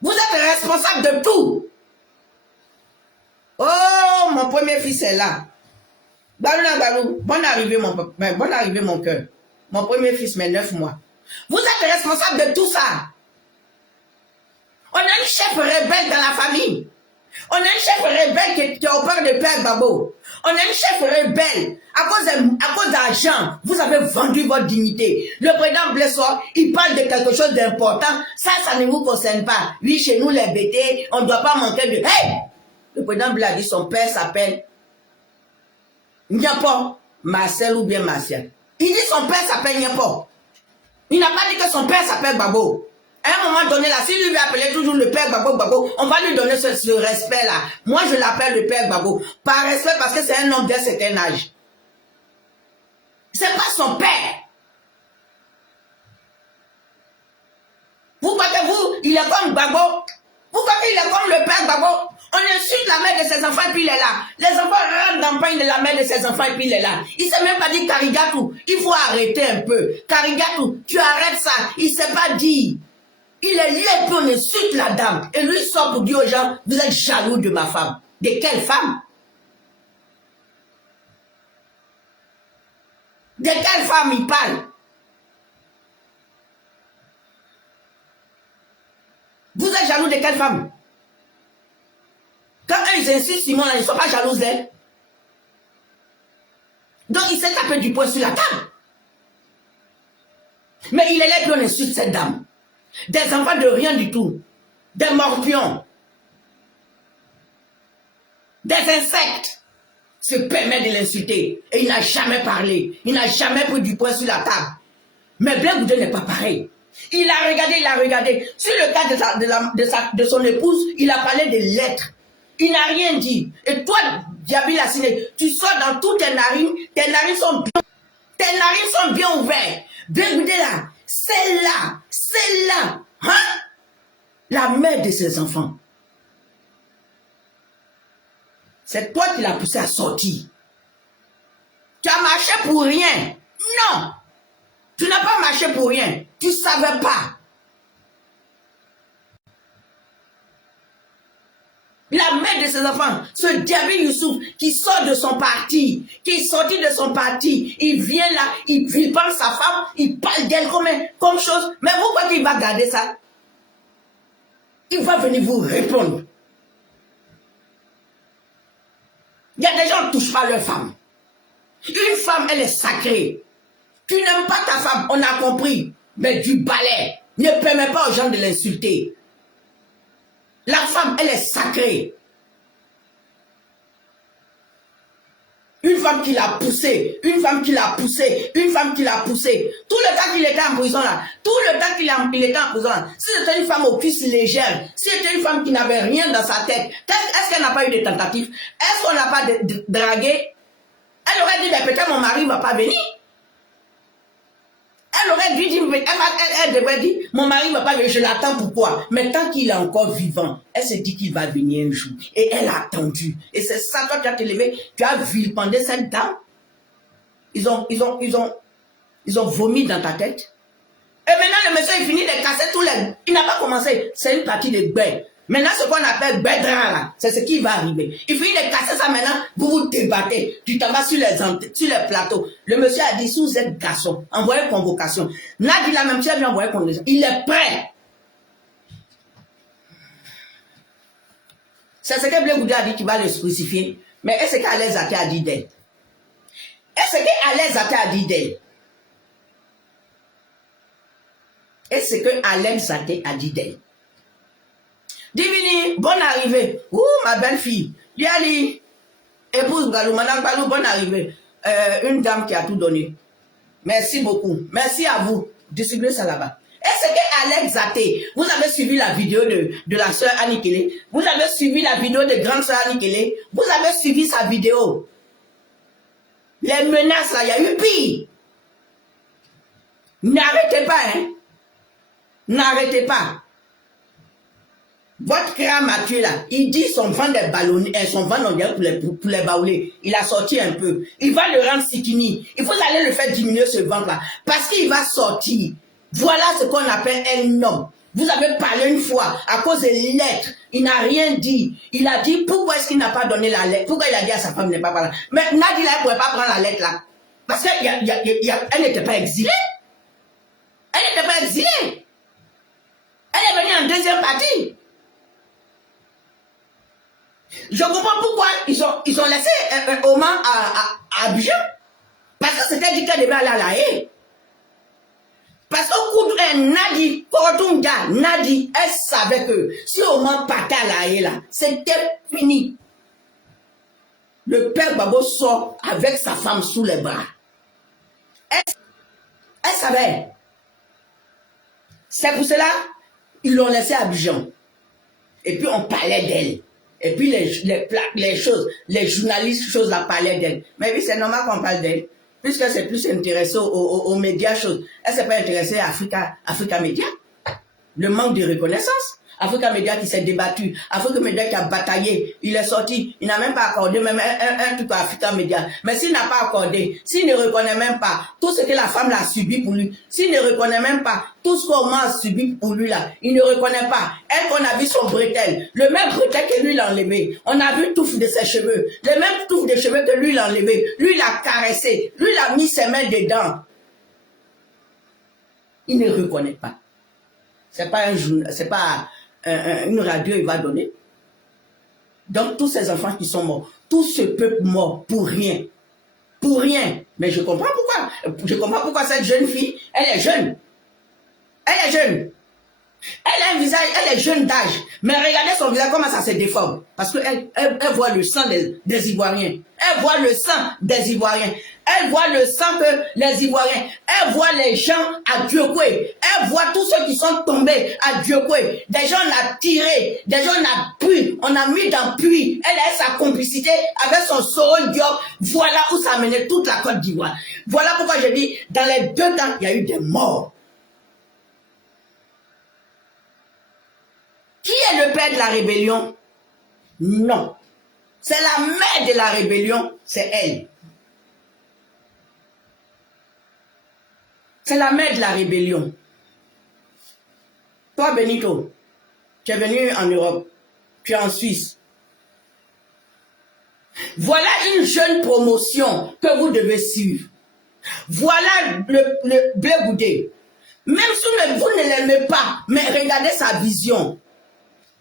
Vous êtes responsable de tout. Oh, mon premier fils est là. Balou, bonne arrivée mon cœur. Mon premier fils, mais 9 mois. Vous êtes responsable de tout ça. On a une chef rebelle dans la famille. On a un chef rebelle qui opère de Père Gbagbo. On a un chef rebelle. À cause d'argent, vous avez vendu votre dignité. Le président Blessor, il parle de quelque chose d'important. Ça ne vous concerne pas. Oui, chez nous, les bêtés, on ne doit pas manquer de... Hey! Le président Blessor a dit son père s'appelle Niapo, Marcel ou bien Martial. Il dit son père s'appelle Niapo. Il n'a pas dit que son père s'appelle Gbagbo. À un moment donné, là, s'il lui appelait toujours le père Gbagbo, on va lui donner ce respect-là. Moi, je l'appelle le père Gbagbo. Par respect, parce que c'est un homme d'un certain âge. C'est pas son père. Vous croyez vous, il est comme Gbagbo? Vous croyez qu'il est comme le père Gbagbo? On insulte la mère de ses enfants et puis il est là. Les enfants rentrent dans le pain de la mère de ses enfants et puis il est là. Il ne s'est même pas dit Karigatou. Il faut arrêter un peu. Karigatou, tu arrêtes ça. Il ne s'est pas dit. Il est lié et puis on insulte la dame. Et lui sort pour dire aux gens, vous êtes jaloux de ma femme. De quelle femme? De quelle femme il parle? Vous êtes jaloux de quelle femme? Quand eux ils insistent, Simon, ils ne sont pas jaloux d'elle. Donc il s'est tapé du poing sur la table. Mais il est là et puis on insulte cette dame. Des enfants de rien du tout. Des morpions. Des insectes. Se permet de l'insulter. Et il n'a jamais parlé. Il n'a jamais pris du poing sur la table. Mais Blé Goudé n'est pas pareil. Il a regardé. Sur le cas de son épouse, il a parlé des lettres. Il n'a rien dit. Et toi, Diaby Lassiné, tu sors dans toutes tes narines sont bien ouvertes. Blé Goudé là, c'est là. Hein? La mère de ses enfants. C'est toi qui l'as poussé à sortir. Tu as marché pour rien. Non. Tu n'as pas marché pour rien. Tu ne savais pas. La mère de ses enfants, ce Diaby Youssouf qui sort de son parti, qui est sorti de son parti, il vient là, il parle sa femme, il parle d'elle comme chose. Mais vous croyez qu'il va garder ça? Il va venir vous répondre. Il y a des gens qui ne touchent pas leur femme. Une femme, elle est sacrée. Tu n'aimes pas ta femme, on a compris. Mais du balai, ne permets pas aux gens de l'insulter. La femme, elle est sacrée. Une femme qui l'a poussé, Tout le temps qu'il était en prison là, si c'était une femme aux cuisses légères, si c'était une femme qui n'avait rien dans sa tête, est-ce qu'elle n'a pas eu de tentatives? Est-ce qu'on n'a pas dragué? Elle aurait dit, peut-être mon mari ne va pas venir. Elle aurait dû dire, elle devrait dire, mon mari ne va pas venir, je l'attends pourquoi? Mais tant qu'il est encore vivant, elle se dit qu'il va venir un jour. Et elle a attendu. Et c'est ça, toi tu as te levé, tu as vilipendé cette dame. Ils ont vomi dans ta tête. Et maintenant le monsieur il finit de casser tous les... Il n'a pas commencé, c'est une partie de gbé. Maintenant ce qu'on appelle gbédra là, c'est ce qui va arriver. Il finit de casser ça maintenant, vous vous débattez. Tu t'en vas sur les plateaux. Le monsieur a dit, si vous êtes garçon, envoyez convocation. Nadi la même chose, il a envoyé convocation. Il est prêt. C'est ce que Blé Goudé a dit, tu vas le crucifier. Mais est-ce qu'Alain Zaté a dit d'elle? Est-ce qu'Alain Zaté a dit d'elle? Est-ce qu'Alain Zaté a dit d'elle? Divini, bonne arrivée. Ouh, ma belle-fille. Liali, épouse Galou, madame Galou, bonne arrivée. Une dame qui a tout donné. Merci beaucoup. Merci à vous. Distribuez ça là-bas. Est-ce que Alex Zaté, vous avez suivi la vidéo de la sœur Annie Kelly? Vous avez suivi la vidéo de grande sœur Annie Kelly? Vous avez suivi sa vidéo? Les menaces là, il y a eu pire. N'arrêtez pas, hein. N'arrêtez pas. Votre crâne m'a tué là. Il dit son vent des ballons, son vent pour les baoulés. Il a sorti un peu. Il va le rendre sikini. Il faut aller le faire diminuer ce vent là. Parce qu'il va sortir. Voilà ce qu'on appelle un homme. Vous avez parlé une fois à cause des lettres. Il n'a rien dit. Il a dit pourquoi est-ce qu'il n'a pas donné la lettre. Pourquoi il a dit à sa femme ne pas parler. Mais Nadila ne pouvait pas prendre la lettre là. Parce qu'elle n'était pas exilée. Elle n'était pas exilée. Elle est venue en deuxième partie. Je comprends pourquoi ils ont laissé Oman à Abidjan. Parce que c'était dit qu'elle devait aller à La Haye. Parce que Nadi, Korotunda, Nadi, elle savait que si Oman partait à La Haye là, c'était fini. Le père Babo sort avec sa femme sous les bras. Elle savait. C'est pour cela ils l'ont laissé à Abidjan. Et puis on parlait d'elle. Et puis les choses, les journalistes, choses là parlaient d'elle. Mais oui, c'est normal qu'on parle d'elle. Puisqu'elle s'est plus intéressée aux médias, choses. Elle ne s'est pas intéressée à Africa Media. Le manque de reconnaissance. Africa Media qui s'est débattu. Africa Media qui a bataillé. Il est sorti. Il n'a même pas accordé même un truc à Africa Media. Mais s'il n'a pas accordé, s'il ne reconnaît même pas tout ce que la femme l'a subi pour lui, s'il ne reconnaît même pas tout ce qu'on a subi pour lui là, il ne reconnaît pas. Elle qu'on a vu son bretelle, le même bretelle que lui l'a enlevé. On a vu touffe de ses cheveux, le même touffe de cheveux que lui l'a enlevé. Lui l'a caressé, lui l'a mis ses mains dedans. Il ne reconnaît pas. C'est pas un journal, c'est pas une radio il va donner. Donc tous ces enfants qui sont morts, tout ce peuple mort pour rien. Pour rien. Mais je comprends pourquoi. Je comprends pourquoi cette jeune fille, elle est jeune. Elle est jeune. Elle a un visage, elle est jeune d'âge. Mais regardez son visage, comment ça se déforme. Parce qu'elle voit le sang des Ivoiriens. Elle voit le sang des Ivoiriens. Elle voit le sang que les Ivoiriens. Elle voit les gens à Diokwe. Elle voit tous ceux qui sont tombés à Diokwe. Des gens l'ont tiré. Des gens l'ont pris. On a mis dans puits. Elle a sa complicité avec son Soro Diop. Voilà où ça a mené toute la Côte d'Ivoire. Voilà pourquoi je dis, dans les deux temps, il y a eu des morts. Qui est le père de la rébellion? Non. C'est la mère de la rébellion, c'est elle. C'est la mère de la rébellion. Toi, Benito, tu es venu en Europe, tu es en Suisse. Voilà une jeune promotion que vous devez suivre. Voilà le Blé Goudé. Même si vous ne l'aimez pas, mais regardez sa vision.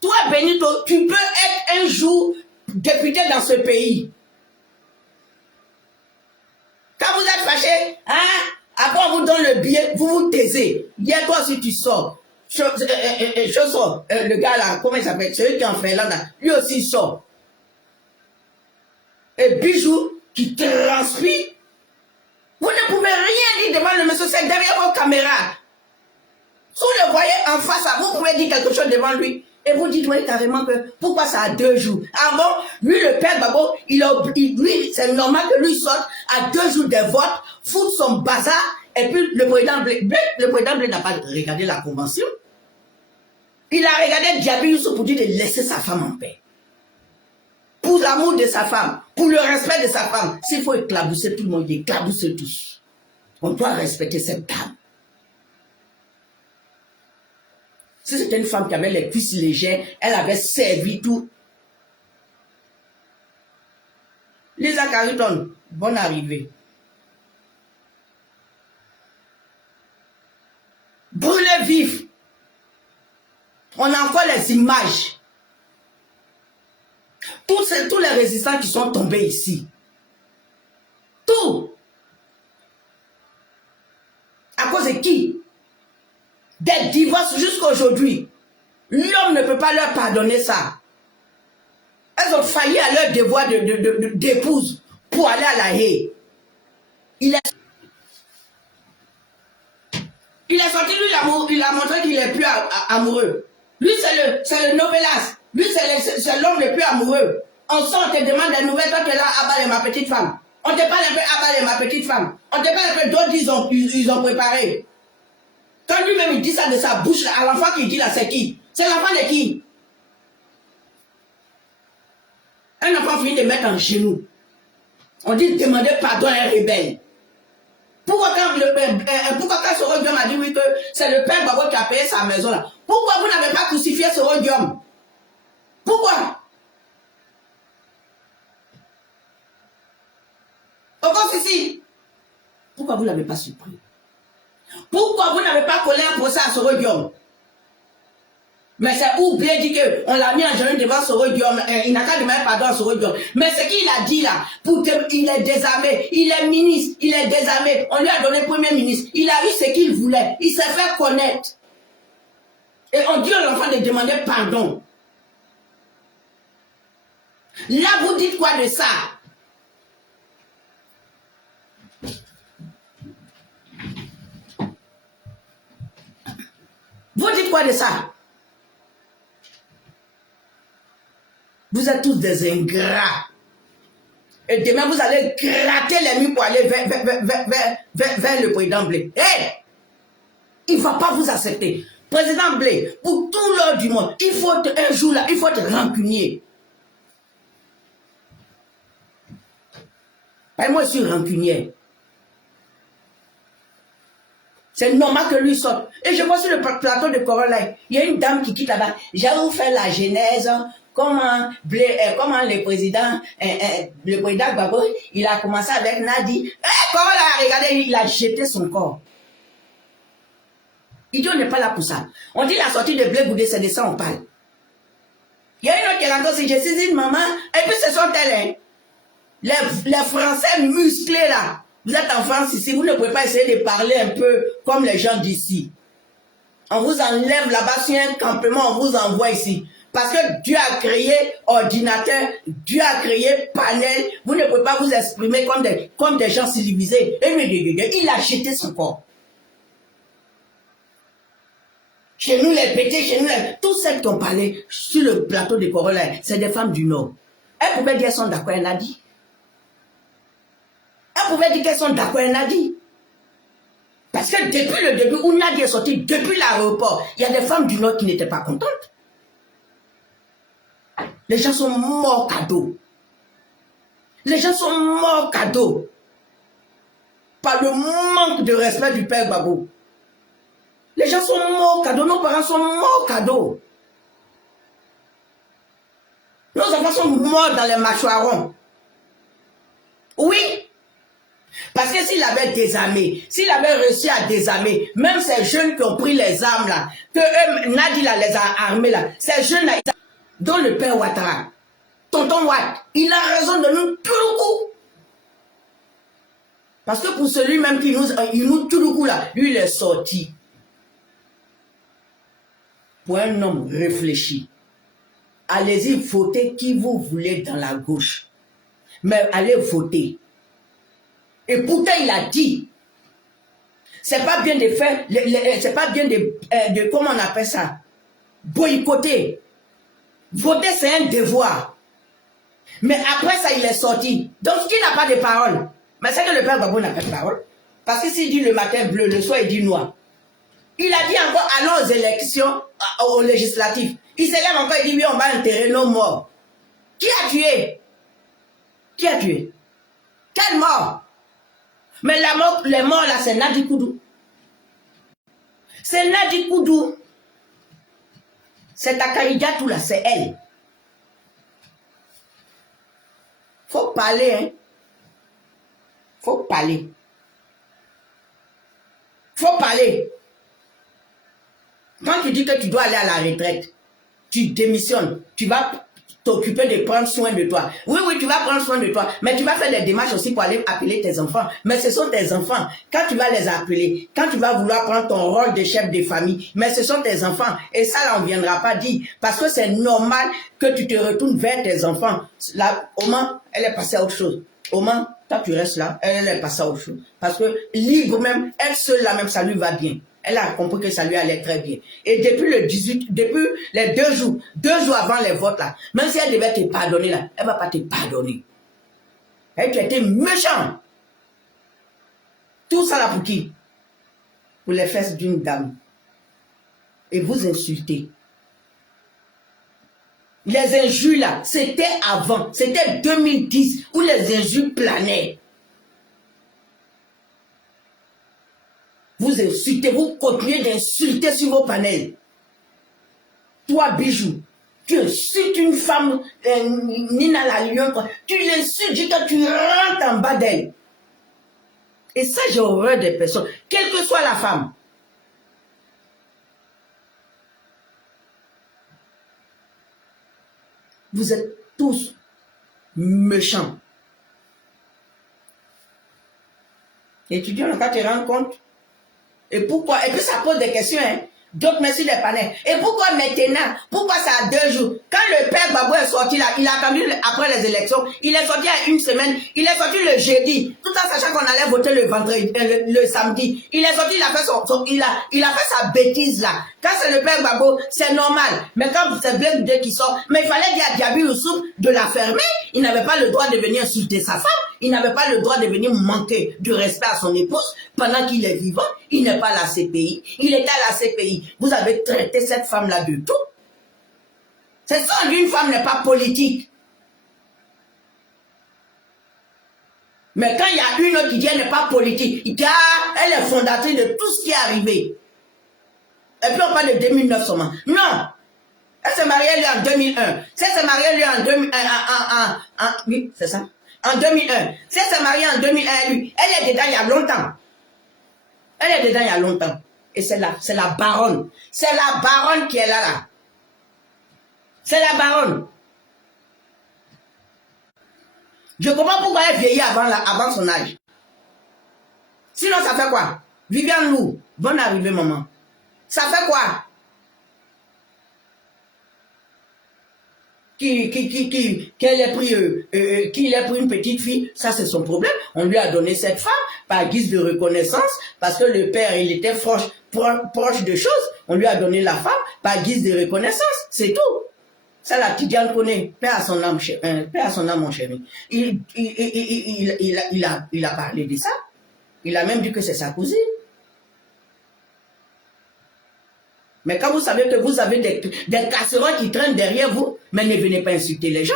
Toi, Benito, tu peux être un jour député dans ce pays. Quand vous êtes fâché, hein, après on vous donne le billet, vous vous taisez. Hier, toi aussi, tu sors. Je sors. Le gars là, comment il s'appelle? Celui qui est en Finlande, lui aussi il sort. Et Bijou qui transpire. Vous ne pouvez rien dire devant le monsieur, c'est derrière vos caméras. Si vous le voyez en face, vous pouvez dire quelque chose devant lui. Et vous dites, oui, carrément que pourquoi ça a 2 jours? Ah bon? Lui, le père Babo, lui, c'est normal que lui sorte à 2 jours des votes, fout son bazar, et puis le président Blé n'a pas regardé la convention. Il a regardé Diaby Youssou pour dire de laisser sa femme en paix. Pour l'amour de sa femme, pour le respect de sa femme. S'il faut éclabousser tout le monde, éclabousser tous. On doit respecter cette dame. Si c'était une femme qui avait les cuisses légères, elle avait servi tout. Lisa Carrington, bonne arrivée. Brûlé vif. On a encore les images. Tous les résistants qui sont tombés ici. Tout. À cause de qui? Des divorces jusqu'à aujourd'hui. L'homme ne peut pas leur pardonner ça. Elles ont failli à leur devoir d'épouse pour aller à La Haye. Il est sorti, lui, il a montré qu'il est plus amoureux. Lui, c'est le novelas. Lui, c'est l'homme le plus amoureux. On sort, on te demande des nouvelles, toi tu es là, abat ma petite femme. On te parle un peu, abat ma petite femme. On te parle un peu, d'autres ils ont préparé. Quand lui-même il dit ça de sa bouche, à l'enfant qu'il dit là, c'est qui? C'est l'enfant de qui? Un enfant finit de mettre en genou. On dit demander pardon à un rebelle. Pourquoi quand Soro Diom a dit oui que c'est le père Babo qui a payé sa maison là? Pourquoi vous n'avez pas crucifié Soro Diom? Pourquoi? Pourquoi ceci? Pourquoi vous ne l'avez pas surpris? Pourquoi vous n'avez pas collé un procès à Soro Diom? Mais c'est oublié dit qu'on l'a mis en genoux devant Soro Diom. Il n'a qu'à demander pardon à Soro Diom. Mais ce qu'il a dit là, il est désarmé, il est ministre, il est désarmé. On lui a donné premier ministre. Il a eu ce qu'il voulait. Il s'est fait connaître. Et on dit à l'enfant de demander pardon. Là, vous dites quoi de ça? Vous dites quoi de ça? Vous êtes tous des ingrats. Et demain, vous allez gratter les murs pour aller vers le président Blé. Hey! Il ne va pas vous accepter. Président Blé, pour tout l'heure du monde, il faut un jour là, il faut être rancunier. Moi, je suis rancunier. C'est normal que lui sorte. Et je vois sur le plateau de Corolla, il y a une dame qui quitte là-bas. J'ai vous fait la genèse. Comment le président Gbagbo, il a commencé avec Nadi. Corolla, regardez, il a jeté son corps. Idiot n'est pas là pour ça. On dit la sortie de Blé Goudé, c'est de ça on parle. Il y a une autre qui est là, si je suis une maman, et puis ce sont elles, hein. Les Français musclés là. Vous êtes en France ici, vous ne pouvez pas essayer de parler un peu comme les gens d'ici. On vous enlève là-bas sur un campement, on vous envoie ici. Parce que Dieu a créé ordinateur, Dieu a créé panel, vous ne pouvez pas vous exprimer comme des gens civilisés. Et il a jeté son corps. Chez nous, les pétés, chez nous, tous celles qui ont parlé sur le plateau de Corolla, c'est des femmes du Nord. Elles pouvaient dire qu'elles sont d'accord, elle a dit. Elles pouvaient dire qu'elles sont d'accord, elle a dit. Parce que depuis le début, où Nadi est sorti, depuis l'aéroport, il y a des femmes du Nord qui n'étaient pas contentes. Les gens sont morts cadeau. Les gens sont morts cadeau. Par le manque de respect du père Gbagbo. Les gens sont morts cadeau. Nos parents sont morts cadeau. Nos enfants sont morts dans les mâchoirons. Oui. Parce que s'il avait désarmé, s'il avait réussi à désarmer, même ces jeunes qui ont pris les armes là, que Nadi là, les a armés là, ces jeunes là, dont le père Ouattara, tonton Ouatt, il a raison de nous tout le coup. Parce que pour celui-même qui nous tout le coup là, lui il est sorti. Pour un homme réfléchi, allez-y voter qui vous voulez dans la gauche. Mais allez voter. Et pourtant, il a dit, c'est pas bien de faire, c'est pas bien de, comment on appelle ça, boycotter. Voter, c'est un devoir. Mais après ça, il est sorti. Donc, qui n'a pas de parole? Mais c'est que le père Gbagbo n'a pas de parole. Parce que s'il dit le matin bleu, le soir, il dit noir. Il a dit encore, allons aux élections, aux législatives. Il s'élève encore, il dit, oui, on va enterrer nos morts. Qui a tué? Qui a tué? Quelle mort? Mais les morts là, c'est Nadi Koudou. C'est Nadi Koudou. C'est Takarigatou là, c'est elle. Faut parler, hein. Faut parler. Faut parler. Quand tu dis que tu dois aller à la retraite, tu démissionnes, tu vas t'occuper de prendre soin de toi. Oui, oui, tu vas prendre soin de toi, mais tu vas faire des démarches aussi pour aller appeler tes enfants. Mais ce sont tes enfants. Quand tu vas les appeler, quand tu vas vouloir prendre ton rôle de chef de famille, mais ce sont tes enfants. Et ça, là, on ne viendra pas dire. Parce que c'est normal que tu te retournes vers tes enfants. Là, Oman, elle est passée à autre chose. Oman, toi, tu restes là, elle est passée à autre chose. Parce que libre même, elle seule là même, ça lui va bien. Elle a compris que ça lui allait très bien. Et depuis le 18, depuis les 2 jours avant les votes là, même si elle devait te pardonner là, elle ne va pas te pardonner. Elle, tu étais méchant. Tout ça là pour qui? Pour les fesses d'une dame. Et vous insultez. Les injures là, c'était avant, c'était 2010 où les injures planaient. Vous insultez, vous continuez d'insulter sur vos panels. Toi, Bijou, tu insultes une femme, Nina la Lion, tu l'insultes, tu rentres en bas d'elle. Et ça, j'ai horreur des personnes, quelle que soit la femme. Vous êtes tous méchants. Étudiant, quand tu te rends compte. Et pourquoi? Et puis ça pose des questions, hein. Donc, merci des panels. Et pourquoi maintenant? Pourquoi ça a 2 jours? Quand le père Gbagbo est sorti là, il a attendu après les élections. Il est sorti il y a 1 semaine. Il est sorti le jeudi. Tout en sachant qu'on allait voter le vendredi, le samedi. Il est sorti, il a fait il a fait sa bêtise là. Quand c'est le père Gbagbo, c'est normal. Mais quand c'est Blé qui sort, mais il fallait dire à Diaby Youssouf de la fermer. Il n'avait pas le droit de venir insulter sa femme. Il n'avait pas le droit de venir manquer de respect à son épouse pendant qu'il est vivant. Il n'est pas à la CPI. Il est à la CPI. Vous avez traité cette femme-là de tout. C'est ça, une femme n'est pas politique. Mais quand il y a une autre qui dit elle n'est pas politique, car elle est fondatrice de tout ce qui est arrivé. Et puis on parle de 2009 seulement. Non. Elle s'est mariée lui en 2001. Si elle s'est mariée lui en 2001, oui, c'est ça. En 2001. Si elle s'est mariée en 2001, lui, elle est dedans il y a longtemps. Elle est dedans il y a longtemps. Et c'est la baronne. C'est la baronne qui est là. C'est la baronne. Je comprends pourquoi elle vieillit avant son âge. Sinon, ça fait quoi? Viviane Lou, bonne arrivée, maman. Ça fait quoi? Qu'il ait pris une petite fille, ça c'est son problème. On lui a donné cette femme par guise de reconnaissance, parce que le père, il était proche de choses. On lui a donné la femme par guise de reconnaissance, c'est tout. Ça, la Tidiane connaît. Paix à son âme, mon chéri. Il a parlé de ça. Il a même dit que c'est sa cousine. Mais quand vous savez que vous avez des casseroles qui traînent derrière vous, mais ne venez pas insulter les gens.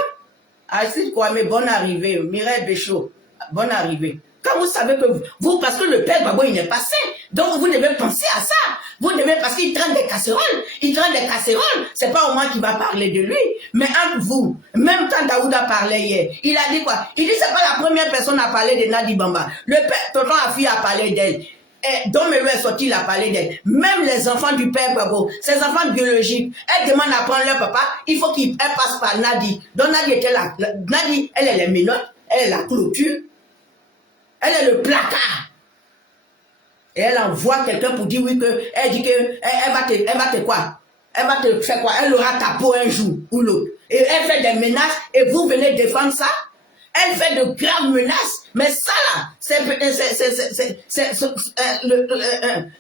Assis Kwame, bonne arrivée. Mireille Béchaud, bonne arrivée. Quand vous savez que vous, parce que le père Gbagbo, il n'est pas sain. Donc vous devez penser à ça. Vous devez, parce qu'il traîne des casseroles. Il traîne des casseroles. C'est pas au moins qui va parler de lui. Mais entre vous, même quand Daouda parlait hier, il a dit quoi? Il dit c'est pas la première personne à parler de Nadi Bamba. Le père, tonton Afi a parlé d'elle. Dom Melo est sorti, il a parlé d'elle. Même les enfants du père Gbagbo, ces enfants biologiques, elles demandent à prendre leur papa, il faut qu'elle passe par Nadi. Donc Nadi était là. Nadi, elle est les menottes, elle est la clôture, elle est le placard. Et elle envoie quelqu'un pour dire oui que, elle dit que, elle va te quoi? Elle va te faire quoi? Elle aura ta peau un jour ou l'autre. Et elle fait des menaces et vous venez défendre ça? Elle fait de graves menaces. Mais ça là,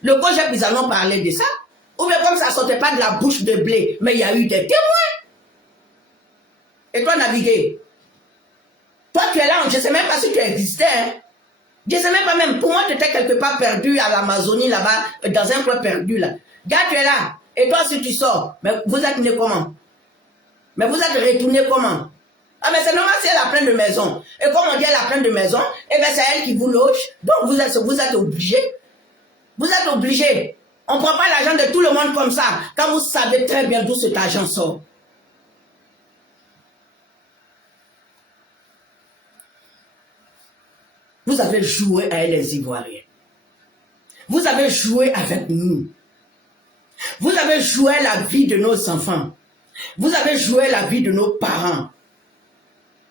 le COJEP, ils allons parler de ça. Ou bien comme ça sortait pas de la bouche de blé, mais il y a eu des témoins. Et toi, naviguer. Toi, tu es là, je ne sais même pas si tu existais. Hein. Je ne sais même pas même. Pour moi, tu étais quelque part perdu à l'Amazonie, là-bas, dans un coin perdu, là. Gars, tu es là. Et toi, si tu sors, mais vous êtes né comment? Mais vous êtes retourné comment? Ah, mais c'est normal si elle a plein de maisons. Et comme on dit, elle a plein de maisons, et bien c'est elle qui vous loge. Donc vous êtes obligé. Vous êtes obligé. On ne prend pas l'argent de tout le monde comme ça, quand vous savez très bien d'où cet argent sort. Vous avez joué avec les Ivoiriens. Vous avez joué avec nous. Vous avez joué la vie de nos enfants. Vous avez joué la vie de nos parents.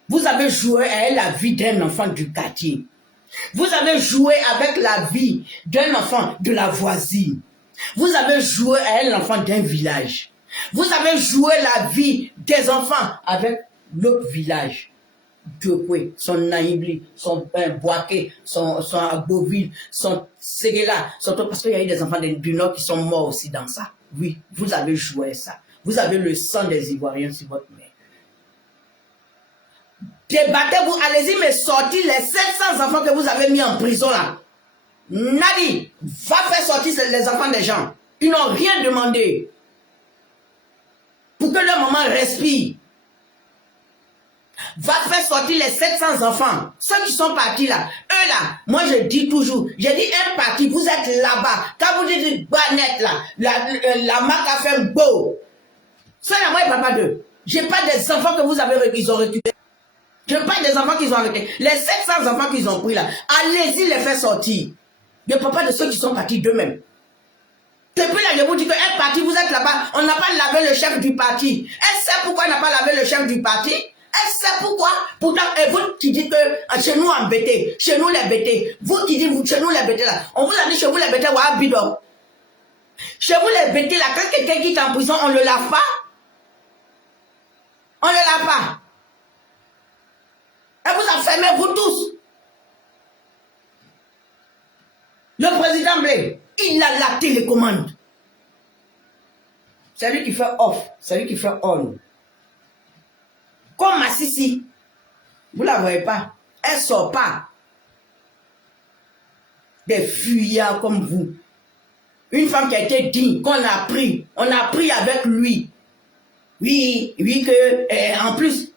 Vous avez joué avec la vie d'un enfant du quartier. Vous avez joué avec la vie d'un enfant de la voisine. Vous avez joué avec l'enfant d'un village. Vous avez joué la vie des enfants avec l'autre village. Diokwe, son Naïbli, son Boaké, son Agboville, son Séguéla, parce qu'il y a eu des enfants du Nord qui sont morts aussi dans ça. Oui, vous avez joué ça. Vous avez le sang des Ivoiriens sur votre main. Débattez-vous, allez-y, mais sortez les 700 enfants que vous avez mis en prison là. Nadi, va faire sortir les enfants des gens. Ils n'ont rien demandé. Pour que leur maman respire. Va faire sortir les 700 enfants. Ceux qui sont partis là. Eux là, moi je dis toujours, j'ai dit un parti, vous êtes là-bas. Quand vous dites Banette là, la marque a fait un beau. Ceux-là, moi, je ne parle pas d'eux. Je n'ai pas des enfants que vous avez qu'ils ont récupérés. Je ne parle pas des enfants qu'ils ont arrêtés. Les 700 enfants qu'ils ont pris là, allez-y les faire sortir. Je ne parle pas de ceux qui sont partis d'eux-mêmes. Depuis là, je vous dis qu'un parti, vous êtes là-bas, on n'a pas lavé le chef du parti. Elle sait pourquoi on n'a pas lavé le chef du parti. Elle sait pourquoi. Pourtant, et vous qui dites que chez nous embêtés, chez nous les bêtés, vous qui dites chez nous les bêtés là, on vous a dit chez vous les bêtés, ouais, bidon. Chez vous les bêtés là, quand quelqu'un qui est en prison, on ne le lave pas. On ne le lave pas. Et vous enfermez vous tous. Le président Blé, il a la télécommande. C'est lui qui fait off, c'est lui qui fait on. Comme Massissi, vous ne la voyez pas, elle ne sort pas. Des fuyards comme vous. Une femme qui a été digne, qu'on a pris, on a pris avec lui. Oui, que, en plus,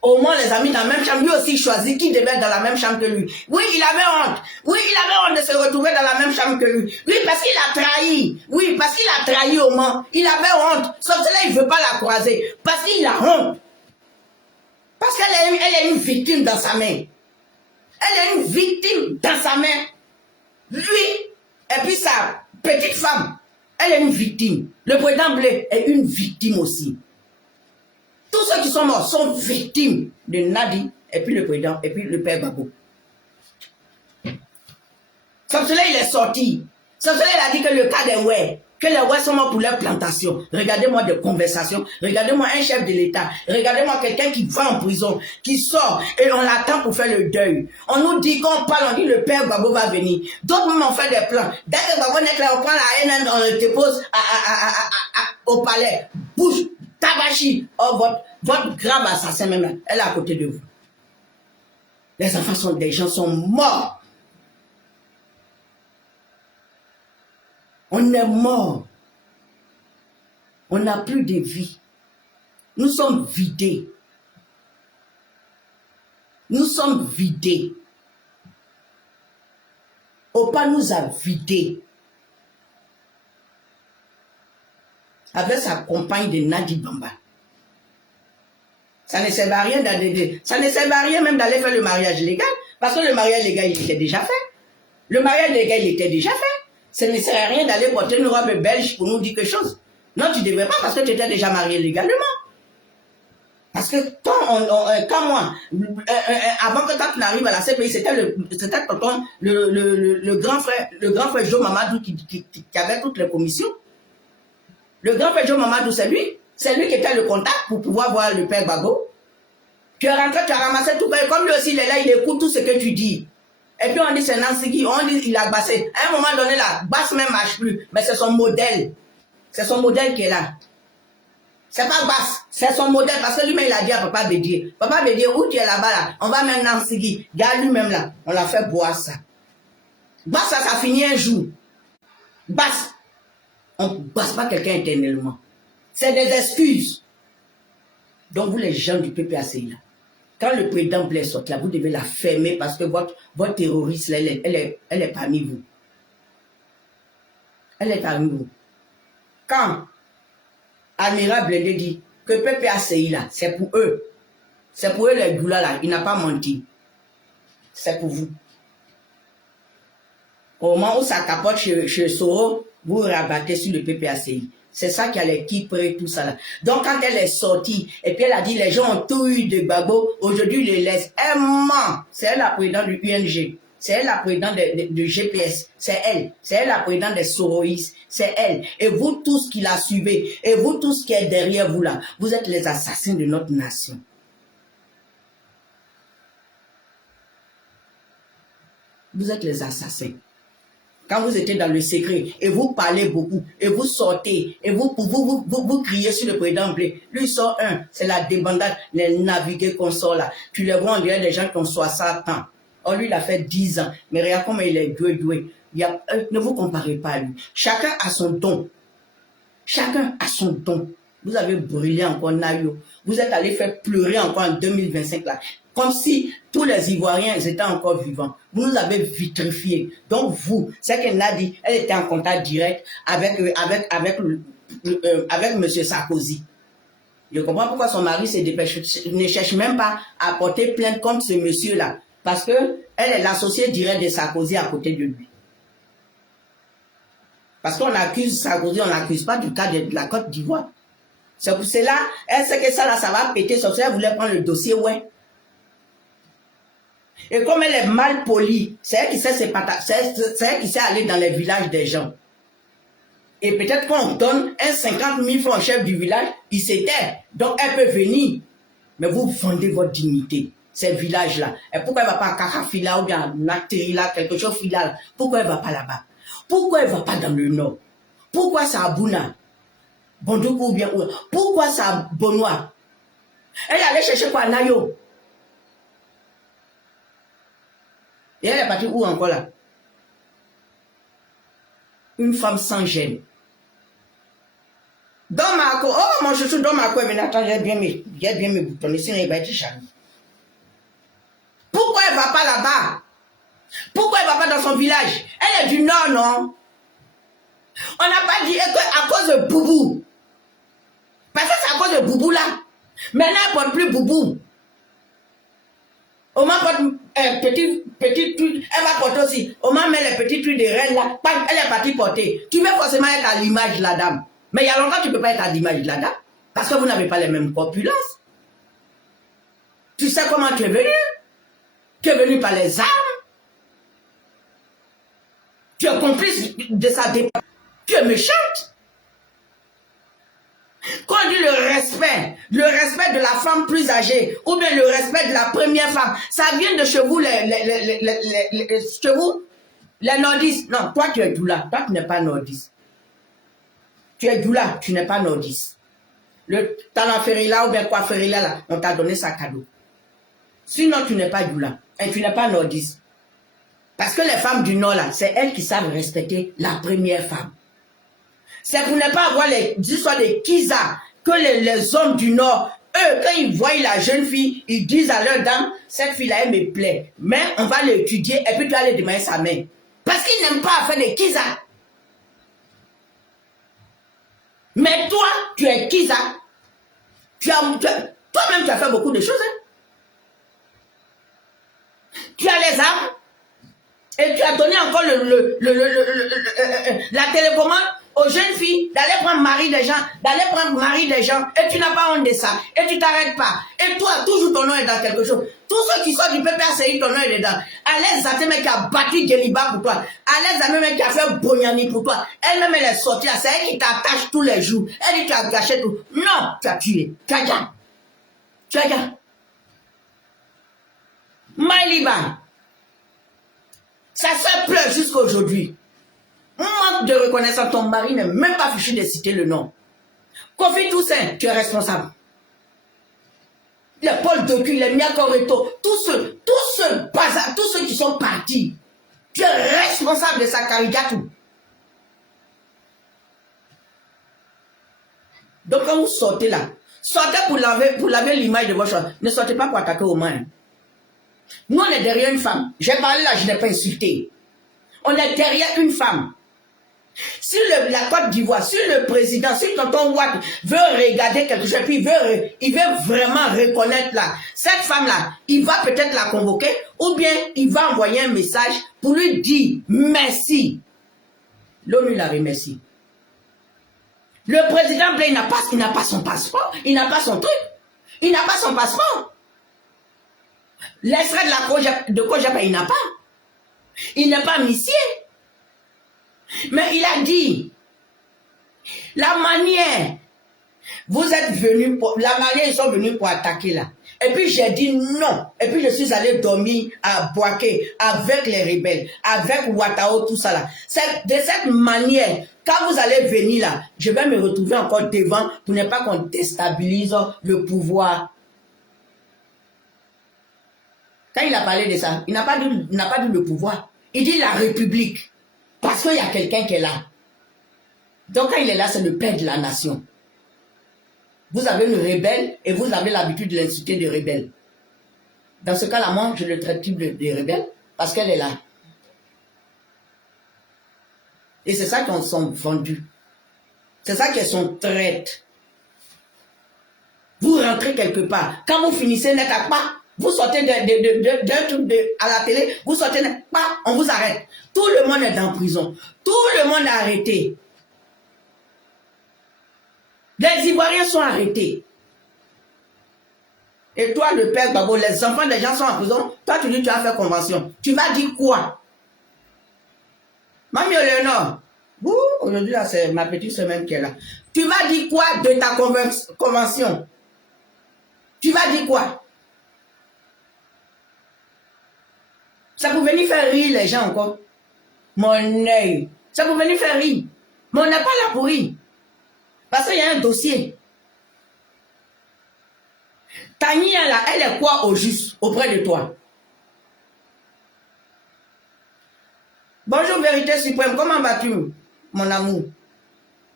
au moins les amis dans la même chambre, lui aussi choisit qui devait être dans la même chambre que lui. Oui, il avait honte. Oui, il avait honte de se retrouver dans la même chambre que lui. Oui, parce qu'il a trahi. Oui, parce qu'il a trahi au moins. Il avait honte. Sauf que là, il ne veut pas la croiser. Parce qu'il a honte. Parce qu'elle est une victime dans sa main. Elle est une victime dans sa main. Lui, et puis sa petite femme, elle est une victime. Le président Blé est une victime aussi. Tous ceux qui sont morts sont victimes de Nadi, et puis le président, et puis le père Gbagbo. Comme cela, il est sorti. Comme cela, il a dit que le cas des Ouais, que les Ouais sont morts pour leur plantation. Regardez-moi des conversations. Regardez-moi un chef de l'État. Regardez-moi quelqu'un qui va en prison, qui sort, et on l'attend pour faire le deuil. On nous dit qu'on parle, on dit le père Gbagbo va venir. D'autres même ont fait des plans. Dès que Gbagbo n'est là, on prend la haine, on le dépose au palais. Bouge. Tabachi, oh, votre grave assassin même là, elle est à côté de vous. Les enfants des gens sont morts. On est morts. On n'a plus de vie. Nous sommes vidés. Nous sommes vidés. Opa nous a vidés. Avec sa compagne de Nadi Bamba. Ça ne sert à rien même d'aller faire le mariage légal, parce que le mariage légal, il était déjà fait. Le mariage légal, il était déjà fait. Ça ne sert à rien d'aller porter une robe belge pour nous dire quelque chose. Non, tu ne devrais pas, parce que tu étais déjà marié légalement. Parce que quand moi, avant que tu n'arrives à la CPI, c'était le grand frère Joe Mamadou qui avait toutes les commissions. Le grand frère Joe Mamadou, c'est lui qui était le contact pour pouvoir voir le père Gbagbo. Tu es rentré, tu as ramassé tout, comme lui aussi, il est là, il écoute tout ce que tu dis. Et puis on dit c'est Nancy Guy, on dit il a bassé. À un moment donné, la basse même marche plus, mais c'est son modèle. C'est son modèle qui est là. C'est pas basse, c'est son modèle, parce que lui-même il a dit à Papa Bédier. Papa Bédier, où tu es là-bas là, on va mettre Nancy Guy. Regarde lui-même là, on l'a fait boire ça. Basse, ça finit un jour. Basse. On ne basse pas quelqu'un éternellement. C'est des excuses. Donc vous les gens du PPACI là, quand le président Blé sort là, vous devez la fermer parce que votre terroriste là, elle est parmi vous. Elle est parmi vous. Quand Admiral Blé dit que PPACI là, c'est pour eux. C'est pour eux les goulas là, il n'a pas menti. C'est pour vous. Au moment où ça capote chez Soro, vous rabattez sur le PPACI. C'est ça qui a les Kipre, tout ça là. Donc quand elle est sortie, et puis elle a dit les gens ont tout eu de Gbagbo, aujourd'hui ils les laissent. Elle ment. C'est elle la présidente du UNG. C'est elle la présidente de GPS. C'est elle la présidente des Soroïs. C'est elle. Et vous tous qui la suivez, et vous tous qui êtes derrière vous là, vous êtes les assassins de notre nation. Vous êtes les assassins. Quand vous étiez dans le secret, et vous parlez beaucoup, et vous sortez, et vous criez sur le président Blé. Lui sort un, c'est la débandade, les navigués qu'on sort là. Tu les vois, on dirait des gens qui ont 60 ans. Oh, lui, il a fait 10 ans. Mais regarde comment il est doué. Ne vous comparez pas à lui. Chacun a son don. Chacun a son don. Vous avez brûlé encore Nayo. Vous êtes allé faire pleurer encore en 2025 là. Comme si tous les Ivoiriens étaient encore vivants. Vous nous avez vitrifiés. Donc vous, c'est que Nadi, elle était en contact direct avec M. Sarkozy. Je comprends pourquoi son mari se dépêche, ne cherche même pas à porter plainte contre ce monsieur-là. Parce que elle est l'associée directe de Sarkozy à côté de lui. Parce qu'on accuse Sarkozy, on n'accuse pas du cas de la Côte d'Ivoire. C'est pour cela, elle sait que ça là, ça va péter, sur ça, elle voulait prendre le dossier, ouais. Et comme elle est mal polie, c'est elle qui sait c'est elle qui sait aller dans les villages des gens. Et peut-être qu'on donne un 50 000 francs au chef du village, il s'était. Donc elle peut venir. Mais vous vendez votre dignité, ces villages-là. Et pourquoi elle ne va pas à Kakafila ou bien à Naterila, quelque chose filial? Pourquoi elle ne va pas là-bas? Pourquoi elle ne va pas dans le nord? Pourquoi c'est à Bouna? Bondoukou ou bien où? Pourquoi c'est à Bonois? Elle est allée chercher quoi à Nayo? Et elle est partie où encore là? Une femme sans gêne. Dans ma cour, oh mon chouchou, dans ma cour, mais attends, j'ai bien mes boutons, sinon il va être charmé. Pourquoi elle ne va pas là-bas? Pourquoi elle ne va pas dans son village? Elle est du nord, non? On n'a pas dit qu'à cause de Boubou. Parce que c'est à cause de Boubou là. Maintenant, elle ne porte plus Boubou. On m'a porte petit truc, elle va porter aussi. On m'a mis les petits trucs de reine là. Elle est partie porter. Tu veux forcément être à l'image de la dame. Mais il y a longtemps, tu ne peux pas être à l'image de la dame. Parce que vous n'avez pas les mêmes corpulences. Tu sais comment tu es venu? Tu es venu par les armes. Tu es complice de sa dépense. Tu es méchante. Quand on dit le respect de la femme plus âgée, ou bien le respect de la première femme, ça vient de chez vous, les nordistes. Non, toi tu es doula, toi tu n'es pas nordiste. Tu es doula, tu n'es pas nordiste. Le Tanaférila ou bien Coifférila, là, on t'a donné ça cadeau. Sinon tu n'es pas doula, et tu n'es pas nordiste. Parce que les femmes du Nord, là, c'est elles qui savent respecter la première femme. C'est pour ne pas avoir les histoires de Kiza, que les hommes du Nord, eux, quand ils voient la jeune fille, ils disent à leur dame, cette fille-là, elle me plaît. Mais on va l'étudier et puis tu vas aller demander sa main. Parce qu'ils n'aiment pas faire des Kiza. Mais toi, tu es Kiza. Toi-même, tu as fait beaucoup de choses. Hein? Tu as les armes. Et tu as donné encore la télécommande aux jeunes filles d'aller prendre mari des gens, et tu n'as pas honte de ça, et tu t'arrêtes pas. Et toi, toujours ton nom est dans quelque chose. Tous ceux qui sortent du PPRCI, ton nom est dedans. Alain Zaté, mec qui a battu Guéliba pour toi. Alain Zaté, mec qui a fait Bonyani pour toi. Elle-même, elle est sortie là, c'est elle qui t'attache tous les jours. Elle dit, tu as gâché tout. Non, tu as tué. Tu as gagné. Tu as gagné. Maïliba. Ça se pleure jusqu'à aujourd'hui. Manque de reconnaissance, ton mari n'est même pas fichu de citer le nom. Kofi Toussaint, tu es responsable. Les Paul Doku, les Miakoreto, tous ceux qui sont partis, tu es responsable de sa caricature. Donc quand vous sortez là, sortez pour laver l'image de votre choix. Ne sortez pas pour attaquer aux mains. Nous, on est derrière une femme. J'ai parlé là, je n'ai pas insulté. On est derrière une femme. Si la Côte d'Ivoire, si le président, si tonton Ouad veut regarder quelque chose, puis il veut vraiment reconnaître là, cette femme-là, il va peut-être la convoquer, ou bien il va envoyer un message pour lui dire merci. L'ONU la remercie. Le président Blé, il n'a pas son passeport, il n'a pas son truc, il n'a pas son passeport. L'extrait de Kojapa, il n'a pas. Il n'est pas missier. Mais il a dit, la manière, ils sont venus pour attaquer là. Et puis j'ai dit non. Et puis je suis allé dormir à Boaké avec les rebelles, avec Ouattao, tout ça là. De cette manière, quand vous allez venir là, je vais me retrouver encore devant pour ne pas qu'on déstabilise le pouvoir. Quand il a parlé de ça, il n'a pas dit le pouvoir. Il dit la République. Parce qu'il y a quelqu'un qui est là. Donc quand il est là, c'est le père de la nation. Vous avez une rebelle et vous avez l'habitude de l'insulter de rebelle. Dans ce cas-là, moi, je le traite de rebelle parce qu'elle est là. Et c'est ça qu'on sont vendus. C'est ça qu'elles sont traites. Vous rentrez quelque part. Quand vous finissez net à pas, vous sortez d'un truc à la télé, vous sortez net pas, on vous arrête. Tout le monde est en prison. Tout le monde est arrêté. Les Ivoiriens sont arrêtés. Et toi, le père Gbagbo, les enfants des gens sont en prison. Toi, tu dis tu as fait convention. Tu vas dire quoi? Mamie Léonore, aujourd'hui, là, c'est ma petite semaine qui est là. Tu vas dire quoi de ta convention? Tu vas dire quoi? Ça peut venir faire rire les gens encore. Mon œil. Ça peut venir faire rire. Mais on n'est pas là pour rire. Parce qu'il y a un dossier. Tania, là, elle est quoi au juste auprès de toi? Bonjour, vérité suprême. Comment vas-tu, mon amour?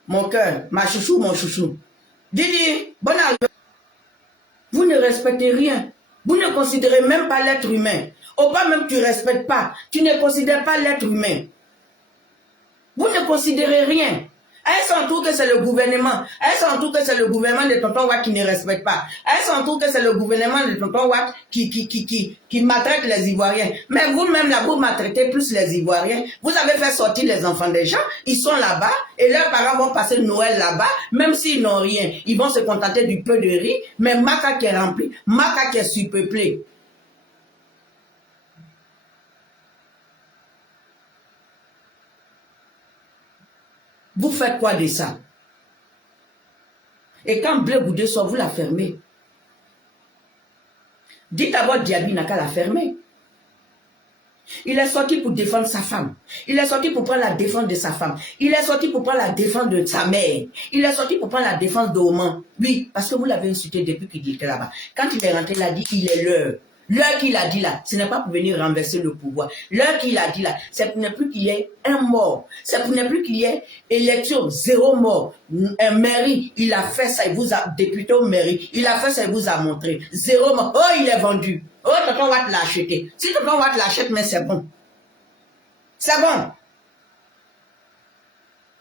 Mon cœur, ma chouchou, mon chouchou. Didi, bonne année. Vous ne respectez rien. Vous ne considérez même pas l'être humain. Au pas même tu ne respectes pas. Tu ne considères pas l'être humain. Vous ne considérez rien. Elles s'en que c'est le gouvernement. Elles s'en que c'est le gouvernement de Tonton Watt qui ne respecte pas. Elles s'en que c'est le gouvernement de Tonton Watt qui maltraite les Ivoiriens. Mais vous-même là, vous maltraitez plus les Ivoiriens. Vous avez fait sortir les enfants des gens. Ils sont là-bas et leurs parents vont passer Noël là-bas. Même s'ils n'ont rien, ils vont se contenter du peu de riz. Mais Maka qui est rempli, Maka qui est surpeuplé. Vous faites quoi de ça? Et quand Blé Goudé sort, vous la fermez. Dites à votre Diaby n'a qu'à la fermer. Il est sorti pour défendre sa femme. Il est sorti pour prendre la défense de sa femme. Il est sorti pour prendre la défense de sa mère. Il est sorti pour prendre la défense d'Oman. Oui, parce que vous l'avez insulté depuis qu'il était là-bas. Quand il est rentré, il a dit il est l'heure. L'heure qu'il a dit là, ce n'est pas pour venir renverser le pouvoir. L'heure qu'il a dit là, c'est pour ne plus qu'il y ait un mort. C'est pour ne plus qu'il y ait élection, 0 mort. Un mairie, il a fait ça, il vous a député au mairie. Il a fait ça, il vous a montré. 0 mort. Oh, il est vendu. Oh, Tonton Watt l'a acheté. Si Tonton Watt l'achète, mais c'est bon. C'est bon.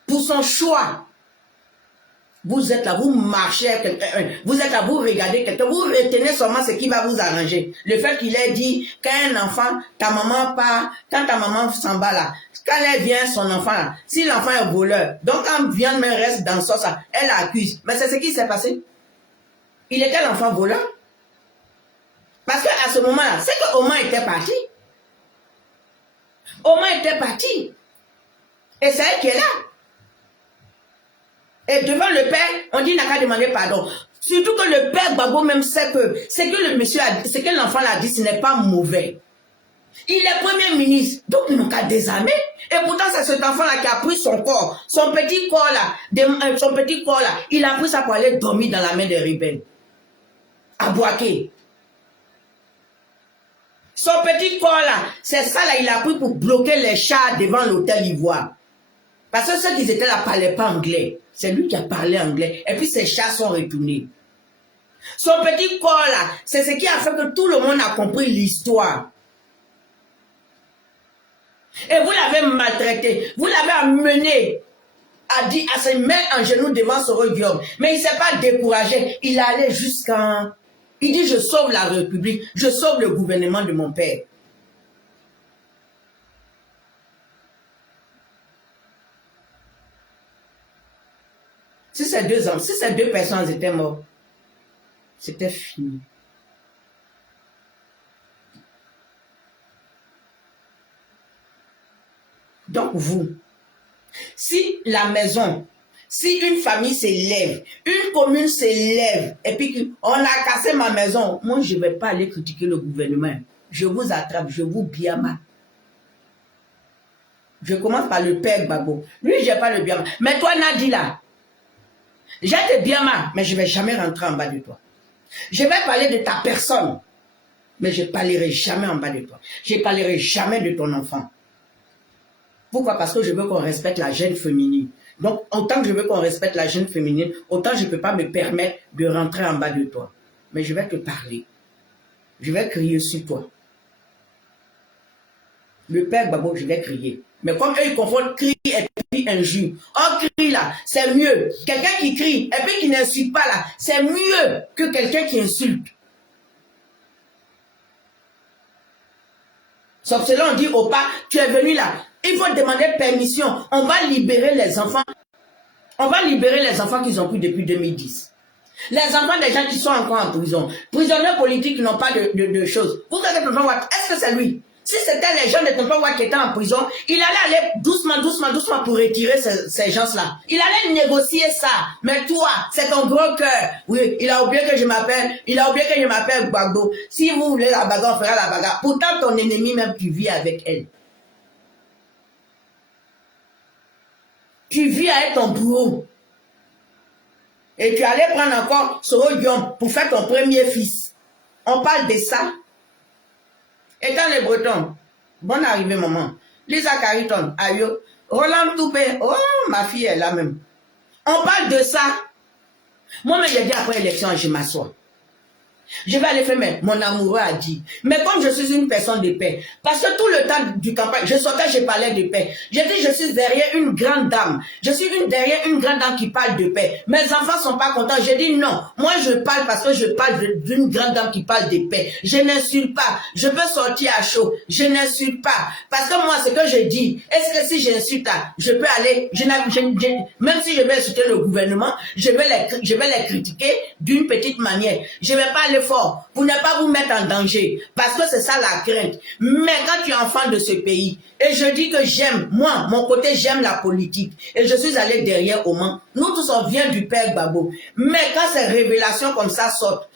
Pour son choix. Vous êtes là, vous marchez avec quelqu'un, vous êtes là, vous regardez quelqu'un, vous retenez seulement ce qui va vous arranger. Le fait qu'il ait dit, quand un enfant, ta maman part, quand ta maman s'en va là, quand elle vient, son enfant là, si l'enfant est voleur, donc quand vient mais reste dans ça, elle l'accuse. Mais c'est ce qui s'est passé. Il était l'enfant voleur. Parce qu'à ce moment-là, c'est que Oman était parti. Oman était parti. Et c'est elle qui est là. Et devant le père, on dit n'a qu'à demander pardon. Surtout que le père Gbagbo même sait que ce que le monsieur a dit, ce que l'enfant l'a dit, ce n'est pas mauvais. Il est premier ministre, donc ils n'ont qu'à désarmer. Et pourtant, c'est cet enfant-là qui a pris son corps, son petit corps là, il a pris ça pour aller dormir dans la main des rebelles. À Boaké. Son petit corps là, c'est ça là, il a pris pour bloquer les chars devant l'hôtel Ivoire. Parce que ceux qui étaient là ne parlaient pas anglais. C'est lui qui a parlé anglais. Et puis ses chats sont retournés. Son petit corps là, c'est ce qui a fait que tout le monde a compris l'histoire. Et vous l'avez maltraité. Vous l'avez amené à se mettre en genoux devant Soro Diop. Mais il ne s'est pas découragé. Il allait jusqu'à... Il dit, je sauve la République. Je sauve le gouvernement de mon père. Si ces deux personnes étaient mortes, c'était fini. Donc vous, si la maison, si une famille s'élève, une commune s'élève, et puis on a cassé ma maison, moi je ne vais pas aller critiquer le gouvernement. Je vous attrape, je vous biama. Je commence par le père Gbagbo. Lui, je n'ai pas le biama. Mais toi, Nadila, j'ai des biama, mais je ne vais jamais rentrer en bas de toi. Je vais parler de ta personne, mais je ne parlerai jamais en bas de toi. Je ne parlerai jamais de ton enfant. Pourquoi? Parce que je veux qu'on respecte la jeune féminine. Donc, autant que je veux qu'on respecte la jeune féminine, autant je ne peux pas me permettre de rentrer en bas de toi. Mais je vais te parler. Je vais crier sur toi. Le père Gbagbo, je vais crier. Mais comme eux, ils confondent cri et puis injure. Oh, cri là, c'est mieux. Quelqu'un qui crie et puis qui n'insulte pas là, c'est mieux que quelqu'un qui insulte. Sauf cela, on dit au pas, tu es venu là. Il faut demander permission. On va libérer les enfants. On va libérer les enfants qu'ils ont pris depuis 2010. Les enfants des gens qui sont encore en prison. Prisonniers politiques qui n'ont pas de choses. Vous regardez Tonton Watt, est-ce que c'est lui? Si c'était les gens de Tonton Watt qui étaient en prison, il allait aller doucement pour retirer ces gens-là. Il allait négocier ça. Mais toi, c'est ton gros cœur. Oui, il a oublié que je m'appelle Gbagbo. Si vous voulez la bagarre, on fera la bagarre. Pourtant, ton ennemi même, tu vis avec elle. Tu vis avec ton bourreau. Et tu allais prendre encore Soro Guillaume pour faire ton premier fils. On parle de ça. Étant les Bretons, bonne arrivée, maman. Lisa Cariton, ayo. Roland Toupé, oh, ma fille est là même. On parle de ça. Moi-même, j'ai dit après l'élection, je m'assois. Je vais aller faire, mais mon amoureux a dit. Mais comme je suis une personne de paix, parce que tout le temps du campagne, je sortais, je parlais de paix. J'ai dit, je suis derrière une grande dame. Je suis derrière une grande dame qui parle de paix. Mes enfants sont pas contents. J'ai dit non. Moi, je parle parce que je parle d'une grande dame qui parle de paix. Je n'insulte pas. Je peux sortir à chaud. Je n'insulte pas. Parce que moi, ce que je dis, est-ce que si j'insulte, je peux aller, même si je vais insulter le gouvernement, je vais les critiquer d'une petite manière. Je vais pas aller fort pour ne pas vous mettre en danger, parce que c'est ça la crainte. Mais quand tu es enfant de ce pays, et je dis que j'aime, moi, mon côté, j'aime la politique, et je suis allé derrière au Mans. Nous tous, on vient du Père Gbagbo. Mais quand ces révélations comme ça sortent,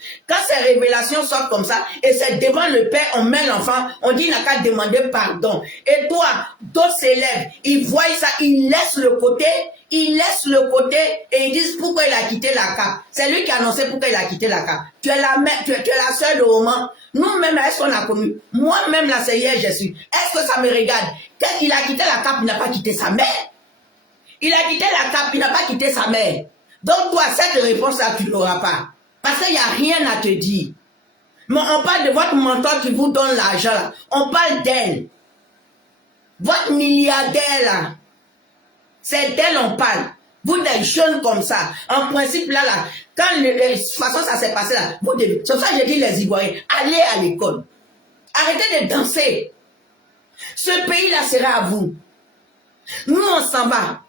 comme ça, et c'est devant le Père, on met l'enfant, on dit, il n'a qu'à demander pardon. Et toi, d'autres s'élèvent, ils voient ça, ils laissent le côté, et ils disent pourquoi il a quitté la CAP. C'est lui qui a annoncé pourquoi il a quitté la CAP. Tu es la sœur de Oman. Nous-mêmes, est-ce qu'on a connu? Moi-même, là, c'est hier, je suis. Est-ce que ça me regarde? Quand il a quitté la CAP, il n'a pas quitté sa mère. Il a quitté la CAP, il n'a pas quitté sa mère. Donc, toi, cette réponse-là, tu n'auras pas. Parce qu'il n'y a rien à te dire. Mais on parle de votre mentor qui vous donne l'argent. On parle d'elle. Votre milliardaire, là. C'est d'elle on parle. Vous des jeunes comme ça. En principe, là, quand de toute façon ça s'est passé là, vous devez. C'est ça que j'ai dit les Ivoiriens, allez à l'école. Arrêtez de danser. Ce pays-là sera à vous. Nous, on s'en va.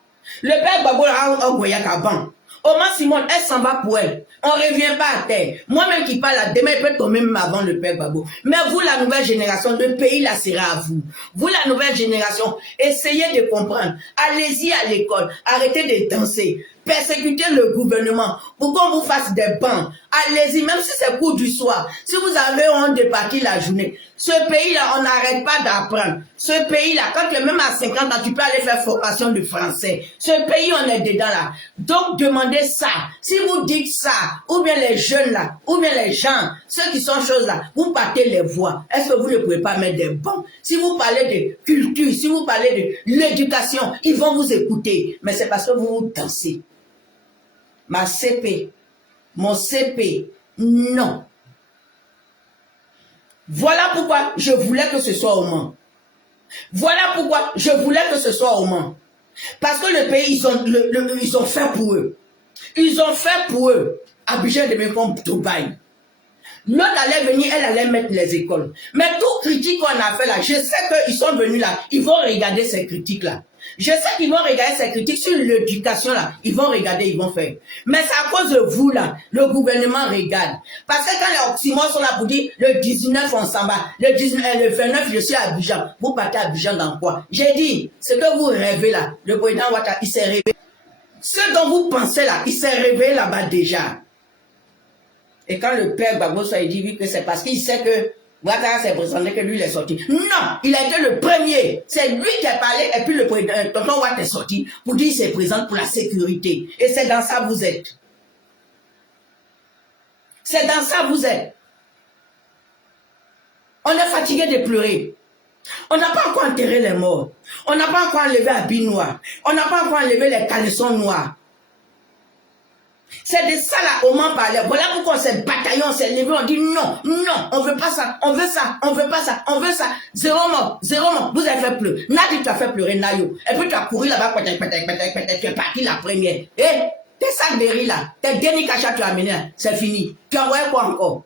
Le père Gbagbo a envoyé à Ban. Oman Simone, elle s'en va pour elle. On ne revient pas à terre. Moi-même qui parle là, demain, il peut tomber même avant le père Gbagbo. Mais vous, la nouvelle génération, le pays là sera à vous. Vous, la nouvelle génération, essayez de comprendre. Allez-y à l'école. Arrêtez de danser. Persécutez le gouvernement pour qu'on vous fasse des bancs. Allez-y, même si c'est cours du soir. Si vous avez honte de partir la journée. Ce pays-là, on n'arrête pas d'apprendre. Ce pays-là, quand tu es même à 50 ans, tu peux aller faire formation de français. Ce pays, on est dedans là. Donc, demandez ça. Si vous dites ça, ou bien les jeunes là, ou bien les gens, ceux qui sont choses là, vous partez les voix. Est-ce que vous ne pouvez pas mettre des bancs? Si vous parlez de culture, si vous parlez de l'éducation, ils vont vous écouter. Mais c'est parce que vous dansez. Ma CP, mon CP, non. Voilà pourquoi je voulais que ce soit au Mans. Voilà pourquoi je voulais que ce soit au Mans. Parce que le pays, ils ont fait pour eux. Ils ont fait pour eux. Abidjan devient comme Dubaï. L'autre allait venir, elle allait mettre les écoles. Mais tout critique qu'on a fait là, je sais qu'ils sont venus là, ils vont regarder ces critiques-là. Je sais qu'ils vont regarder ces critiques sur l'éducation là. Ils vont regarder, ils vont faire. Mais c'est à cause de vous là, le gouvernement regarde. Parce que quand les Oxymores sont là pour dire, le 19 on s'en va, le 29 je suis à Abidjan. Vous partez à Abidjan dans quoi? J'ai dit, ce que vous rêvez là, le président Ouattara, il s'est réveillé. Ce dont vous pensez là, il s'est réveillé là-bas déjà. Et quand le père Gbagbo soit dit oui, que c'est parce qu'il sait que Ouattara s'est présenté que lui il est sorti. Non, il a été le premier. C'est lui qui a parlé et puis le président, tonton Ouattara est sorti pour dire qu'il se présente pour la sécurité. Et c'est dans ça que vous êtes. C'est dans ça que vous êtes. On est fatigué de pleurer. On n'a pas encore enterré les morts. On n'a pas encore enlevé habits noirs. On n'a pas encore enlevé les caleçons noirs. C'est de ça là, on m'en parlait. Voilà pourquoi ces bataillons s'est levé, on dit non, non, on veut pas ça, on veut ça, on veut pas ça, on veut ça. Zéro mort, vous avez fait pleurer. Nadi, tu as fait pleurer Nayo. Et puis tu as couru là-bas, tu es parti la première. Eh, tes sacs de riz là, tes derniers cachats tu as amené, c'est fini. Tu as envoyé quoi encore?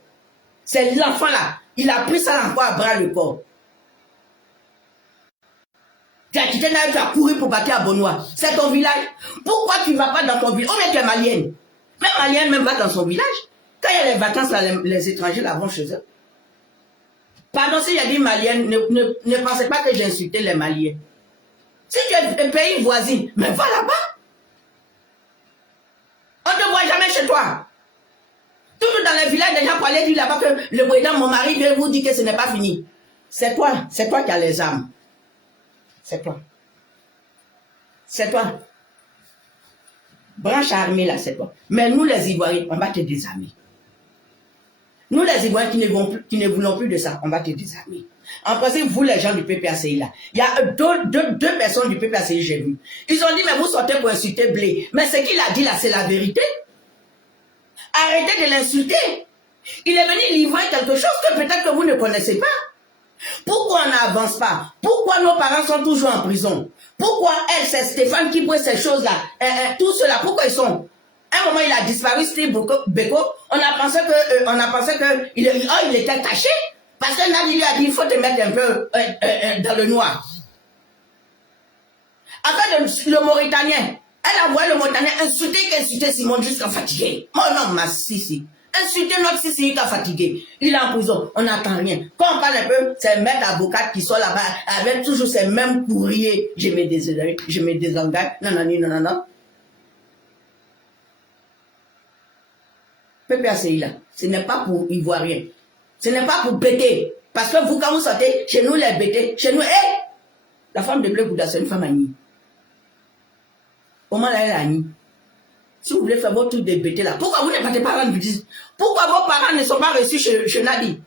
C'est l'enfant là, il a pris ça encore à bras le corps. Tu as quitté Naï, tu as couru pour partir à Bonois. C'est ton village. Pourquoi tu ne vas pas dans ton village? Ou bien tu es malienne. Même malienne, même va dans son village. Quand il y a les vacances, là, les étrangers là vont chez eux. Pardon, si j'ai dit malienne, ne pensez pas que j'ai insulté les maliens. Si tu es un pays voisin, mais va là-bas. On ne te voit jamais chez toi. Toujours dans les villages, des gens pour aller dire là-bas que le président, mon mari, vient vous dire que ce n'est pas fini. C'est toi qui as les armes. C'est toi. C'est toi. Branche armée là, c'est toi. Mais nous les Ivoiriens, on va te désarmer. Nous les Ivoiriens qui ne voulons plus de ça, on va te désarmer. En principe, vous les gens du PPACI là, il y a deux personnes du PPACI, j'ai vu. Ils ont dit, mais vous sortez pour insulter Blé. Mais ce qu'il a dit là, c'est la vérité. Arrêtez de l'insulter. Il est venu livrer quelque chose que peut-être que vous ne connaissez pas. Pourquoi on n'avance pas? Pourquoi nos parents sont toujours en prison? Pourquoi elle, c'est Stéphane qui prend ces choses-là? Tout cela, pourquoi ils sont? À un moment, il a disparu, Steve Beko. On a pensé que il était caché. Parce que Nadi lui a dit, il faut te mettre un peu dans le noir. Après, le Mauritanien, elle a voulu le Mauritanien insulter Simone jusqu'à fatiguer. Moi, non, ma Sissi. Insulter notre Sissi jusqu'à fatiguer. Il est en prison, on n'attend rien. Quand on parle un peu, c'est un maître avocat qui sont là-bas avec toujours ces mêmes courriers. Je me désengage. Non. PPACI là, ce n'est pas pour Ivoiriens. Ce n'est pas pour bêter. Parce que vous, quand vous sortez, chez nous, les bêtés, chez nous, la femme de Blé Bouddha, c'est une femme amie. Comment elle est amie? Si vous voulez faire votre truc de bêter là, pourquoi vous n'êtes pas des parents de disent? Pourquoi vos parents ne sont pas reçus chez Nadi?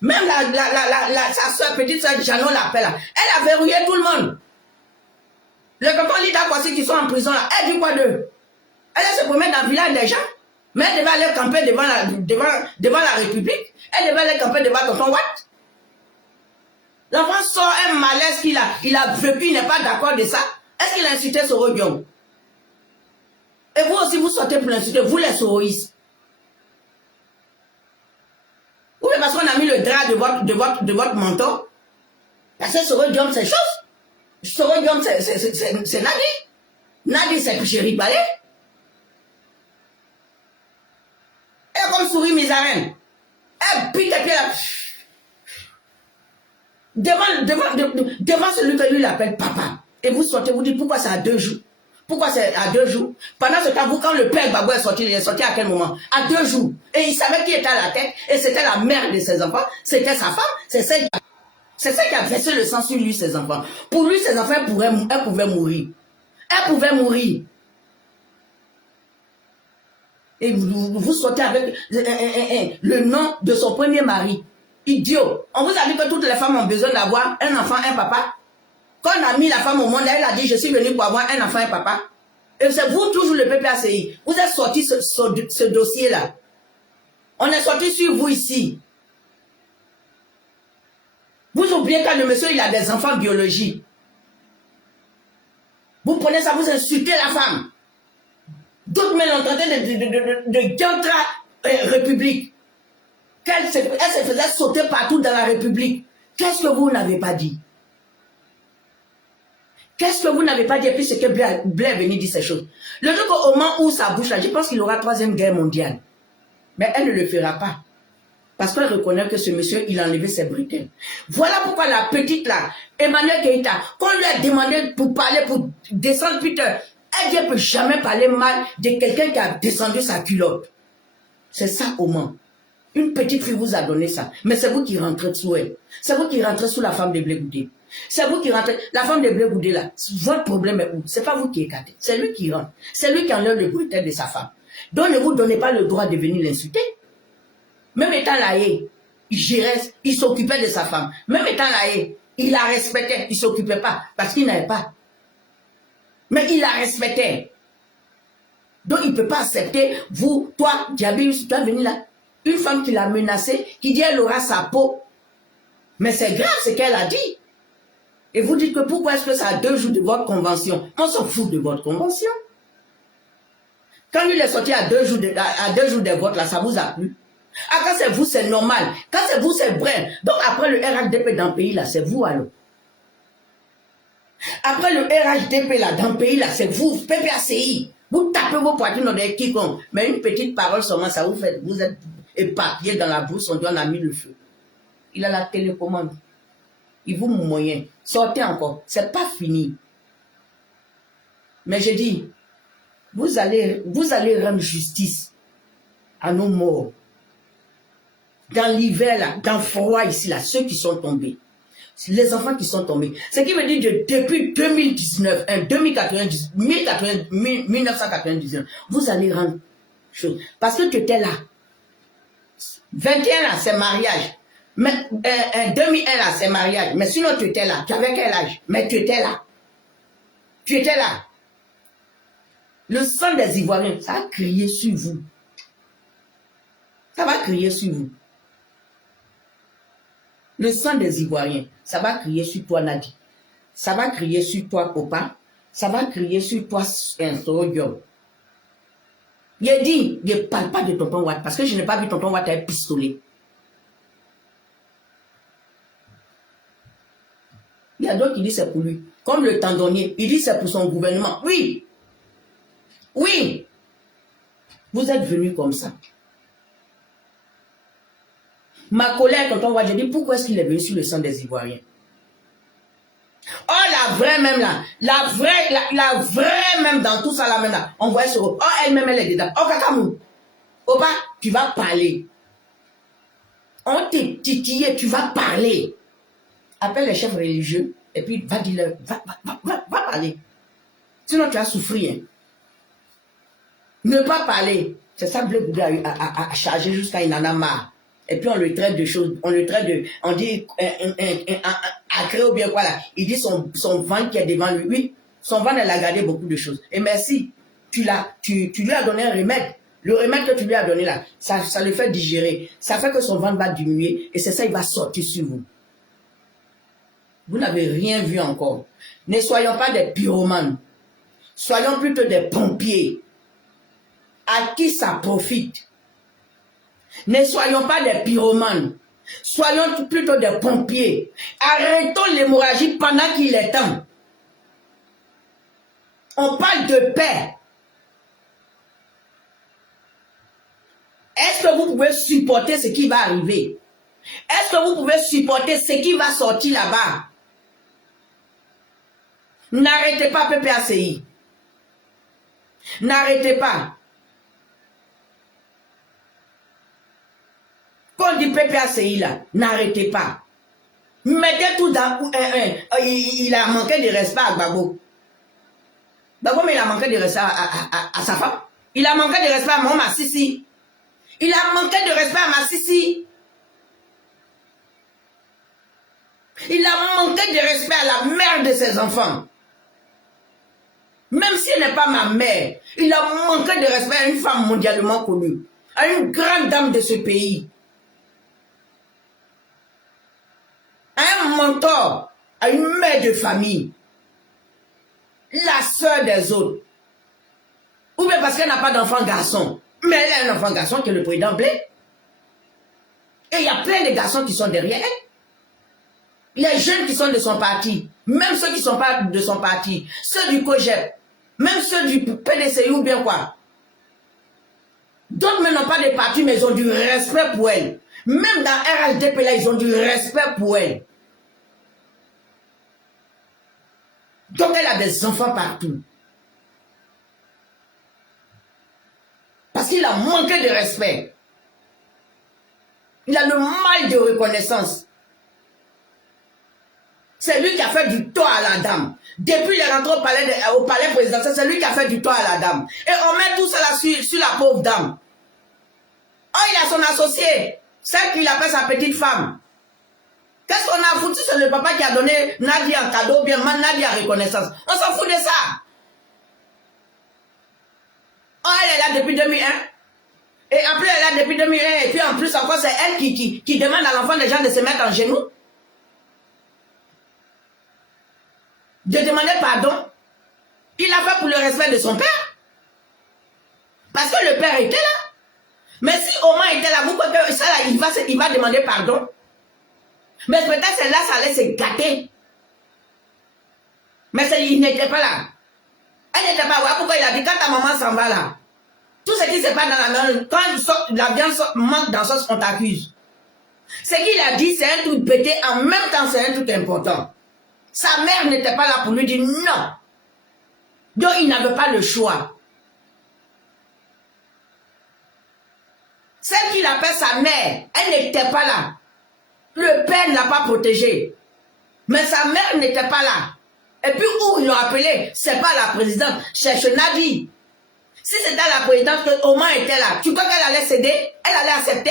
Même sa soeur, petite soeur, Janon l'appelle là. Elle a verrouillé tout le monde. Le canton Lida Kwasi qui sont en prison là, elle dit quoi d'eux? Elle se promène dans le village des gens. Mais elle devait aller camper devant la République. Elle devait aller camper devant tonton Watt. L'enfant sort un malaise qu'il a vécu, il n'est pas d'accord de ça. Est-ce qu'il a insulté Soro Diom? Et vous aussi, vous sortez pour l'insulter, vous les Soroïstes. Ou bien parce qu'on a mis le drap de votre menton. Parce que Soro Diom, c'est chose. Soro Diom, c'est Nadi. Nadi, c'est Chéri Balé. Elle est comme souris misarène. Elle pique les pieds là. Devant celui que lui l'appelle papa. Et vous sortez, vous dites pourquoi c'est à 2 jours. Pourquoi c'est à 2 jours? Pendant ce temps, vous, quand le père Babou est sorti, il est sorti à quel moment? À 2 jours. Et il savait qui était à la tête. Et c'était la mère de ses enfants. C'était sa femme. C'est celle qui a versé le sang sur lui, ses enfants. Pour lui, ses enfants, elle pouvait mourir. Elle pouvait mourir. Et vous sortez avec le nom de son premier mari. Idiot. On vous a dit que toutes les femmes ont besoin d'avoir un enfant, un papa. Quand on a mis la femme au monde, elle a dit, je suis venue pour avoir un enfant, un papa. Et c'est vous, toujours le PPACI. Vous êtes sorti ce dossier-là. On est sorti sur vous ici. Vous oubliez quand le monsieur, il a des enfants biologiques. Vous prenez ça, vous insultez la femme. D'autres mêmes ont tenté de Gantra République. Elle se faisait sauter partout dans la République. Qu'est-ce que vous n'avez pas dit? Qu'est-ce que vous n'avez pas dit? Et puis c'est que Blé est venu dire ces choses. Le truc au moment où ça bouge là, je pense qu'il aura 3e guerre mondiale. Mais elle ne le fera pas. Parce qu'elle reconnaît que ce monsieur, il a enlevé ses bretelles. Voilà pourquoi la petite là, Emmanuel Keïta, qu'on lui a demandé pour parler, pour descendre Peter, elle ne peut jamais parler mal de quelqu'un qui a descendu sa culotte. C'est ça au moins. Une petite fille vous a donné ça. Mais c'est vous qui rentrez sous elle. C'est vous qui rentrez sous la femme de Blé Goudé. C'est vous qui rentrez. La femme de Blé Goudé là, votre problème est où? C'est pas vous qui écartez. C'est lui qui rentre. C'est lui qui enlève le bretelle de sa femme. Donc ne vous donnez pas le droit de venir l'insulter. Même étant là, il s'occupait de sa femme. Même étant là, il la respectait. Il ne s'occupait pas parce qu'il n'avait pas. Mais il la respectait. Donc il ne peut pas accepter, vous, toi, Diaby, tu vas venir là. Une femme qui l'a menacée, qui dit elle aura sa peau. Mais c'est grave ce qu'elle a dit. Et vous dites que pourquoi est-ce que ça a 2 jours de votre convention? On s'en fout de votre convention. Quand lui est sorti à 2 jours de vote, là, ça vous a plu. Ah, quand c'est vous, c'est normal. Quand c'est vous, c'est vrai. Donc après le RHDP dans le pays, là, c'est vous alors. Après le RHDP, là, dans le pays, là, c'est vous, PPACI. Vous tapez vos poitrines dans des quiconques. Mais une petite parole seulement, ça vous fait, vous êtes éparpillé dans la brousse, on dit on a mis le feu. Il a la télécommande. Il vous moyen. Sortez encore. C'est pas fini. Mais j'ai dit, vous allez rendre justice à nos morts. Dans l'hiver, là, dans le froid ici, là, ceux qui sont tombés. Les enfants qui sont tombés. Ce qui veut dire que depuis 2019, 1999, vous allez rendre chose. Parce que tu étais là. 21 là, c'est mariage. Mais 2001 là, c'est mariage. Mais sinon, tu étais là. Tu avais quel âge? Mais tu étais là. Tu étais là. Le sang des Ivoiriens, ça a crié sur vous. Ça va crier sur vous. Le sang des Ivoiriens, ça va crier sur toi, Nadi. Ça va crier sur toi, Popa. Ça va crier sur toi, Sodium. Il a dit, ne parle pas de tonton Watt, parce que je n'ai pas vu tonton Watt avec pistolet. Il y a d'autres qui disent c'est pour lui. Comme le tendonnier, il dit c'est pour son gouvernement. Oui. Oui. Vous êtes venus comme ça. Ma colère, quand on voit, je dis, pourquoi est-ce qu'il est venu sur le sang des Ivoiriens? Oh, la vraie même là, la vraie même dans tout ça là maintenant, on voit sur oh, elle-même elle est dedans. Oh, Kakamou, Oba, tu vas parler. On t'est titillé, tu vas parler. Appelle les chefs religieux et puis va dire, va parler. Sinon tu vas souffrir. Hein. Ne pas parler. C'est ça Bleu Bouddha a chargé jusqu'à il en a marre. Et puis on le traite de choses, on dit accré ou bien quoi là. Il dit son ventre qui est devant lui. Oui, son ventre elle a gardé beaucoup de choses. Et merci, tu lui as donné un remède. Le remède que tu lui as donné là, ça le fait digérer. Ça fait que son ventre va diminuer et c'est ça, il va sortir sur vous. Vous n'avez rien vu encore. Ne soyons pas des pyromanes. Soyons plutôt des pompiers. À qui ça profite? Ne soyons pas des pyromanes. Soyons plutôt des pompiers. Arrêtons l'hémorragie pendant qu'il est temps. On parle de paix. Est-ce que vous pouvez supporter ce qui va arriver? Est-ce que vous pouvez supporter ce qui va sortir là-bas? N'arrêtez pas PPACI. N'arrêtez pas. Quand on dit PPACI là, n'arrêtez pas. Mettez tout dans... il a manqué de respect à Gbagbo. Gbagbo, mais il a manqué de respect à sa femme. Il a manqué de respect à Mama Sissi. Il a manqué de respect à ma Sissi. Il a manqué de respect à la mère de ses enfants. Même si elle n'est pas ma mère, il a manqué de respect à une femme mondialement connue, à une grande dame de ce pays, à un mentor, à une mère de famille, la sœur des autres. Ou bien parce qu'elle n'a pas d'enfant garçon, mais elle a un enfant garçon qui est le président Blé. Et il y a plein de garçons qui sont derrière elle. Les jeunes qui sont de son parti, même ceux qui ne sont pas de son parti, ceux du COGEP, même ceux du PDCI ou bien quoi. D'autres n'ont pas de parti, mais ils ont du respect pour elle. Même dans RHDP, là, ils ont du respect pour elle. Donc, elle a des enfants partout. Parce qu'il a manqué de respect. Il a le mal de reconnaissance. C'est lui qui a fait du tort à la dame. Depuis les rentrées au palais présidentiel, c'est lui qui a fait du tort à la dame. Et on met tout ça là sur la pauvre dame. Oh, il a son associé, celle qu'il appelle sa petite femme. Qu'est-ce qu'on a foutu? C'est le papa qui a donné Nadia en cadeau, bien Nadia en reconnaissance. On s'en fout de ça. Oh, elle est là depuis 2001. Et après, elle est là depuis 2001. Et puis en plus encore, c'est elle qui demande à l'enfant des gens de se mettre en genoux. De demander pardon. Il a fait pour le respect de son père. Parce que le père était là. Mais si Omar était là, vous croyez que ça là, il va demander pardon. Mais peut-être c'est là, ça allait se gâter. Mais il n'était pas là. Elle n'était pas là. Pourquoi il a dit quand ta maman s'en va là? Tout ce qui se passe dans la viande, quand la viande manque dans sauce, on t'accuse. Ce qu'il a dit, c'est un truc pété, en même temps, c'est un truc important. Sa mère n'était pas là pour lui dire non. Donc, il n'avait pas le choix. Celle qu'il appelle sa mère, elle n'était pas là. Le père ne l'a pas protégée. Mais sa mère n'était pas là. Et puis, où ils l'ont appelé, c'est pas la présidente, c'est Nadi. Si c'était la présidente, au moins était là. Tu crois qu'elle allait céder? Elle allait accepter?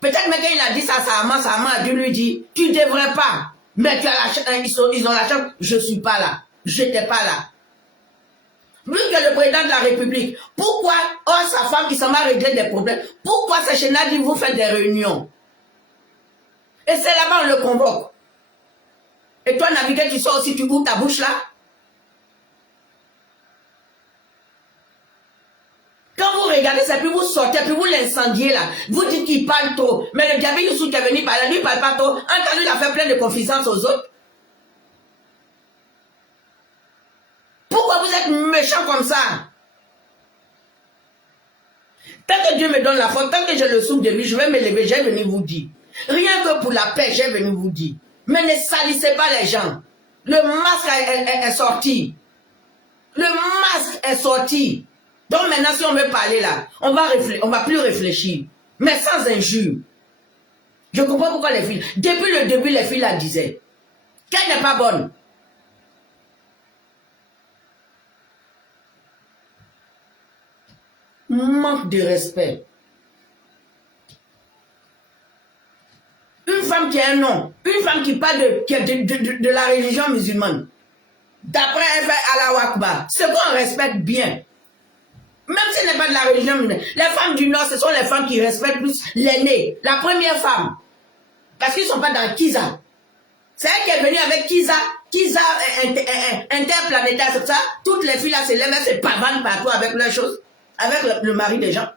Peut-être même quand il a dit ça à sa maman a dû lui dire, tu ne devrais pas. Mais tu as la chance, ils ont la chance, je ne suis pas là. Je n'étais pas là. Lui qui est le président de la République, pourquoi, sa femme qui s'en va régler des problèmes, pourquoi c'est chez Nadi vous faites des réunions? Et c'est là-bas on le convoque. Et toi, Naviguer, tu sors aussi, tu ouvres ta bouche là? Quand vous regardez ça, puis vous sortez, puis vous l'incendiez là, vous dites qu'il parle trop. Mais le diable Youssou qui est venu parler, lui il parle pas trop. Quand lui il a fait plein de confiance aux autres. Pourquoi vous êtes méchant comme ça? Tant que Dieu me donne la force, tant que je le souffle de lui, je vais me lever, j'ai venu vous dire. Rien que pour la paix, j'ai venu vous dire. Mais ne salissez pas les gens. Le masque est sorti. Le masque est sorti. Donc maintenant, si on veut parler là, on va plus réfléchir. Mais sans injure. Je comprends pourquoi les filles, depuis le début, les filles la disaient. Qu'elle n'est pas bonne. Manque de respect. Une femme qui a un nom, une femme qui parle de la religion musulmane. D'après elle fait Allah Akbar. Ce qu'on respecte bien. Même si ce n'est pas de la religion musulmane. Les femmes du Nord, ce sont les femmes qui respectent plus l'aînée. La première femme. Parce qu'ils ne sont pas dans Kiza. C'est elle qui est venue avec Kiza interplanétaire, c'est ça. Toutes les filles là se lèvent, elles se pavanent partout avec leurs choses. Avec le mari des gens.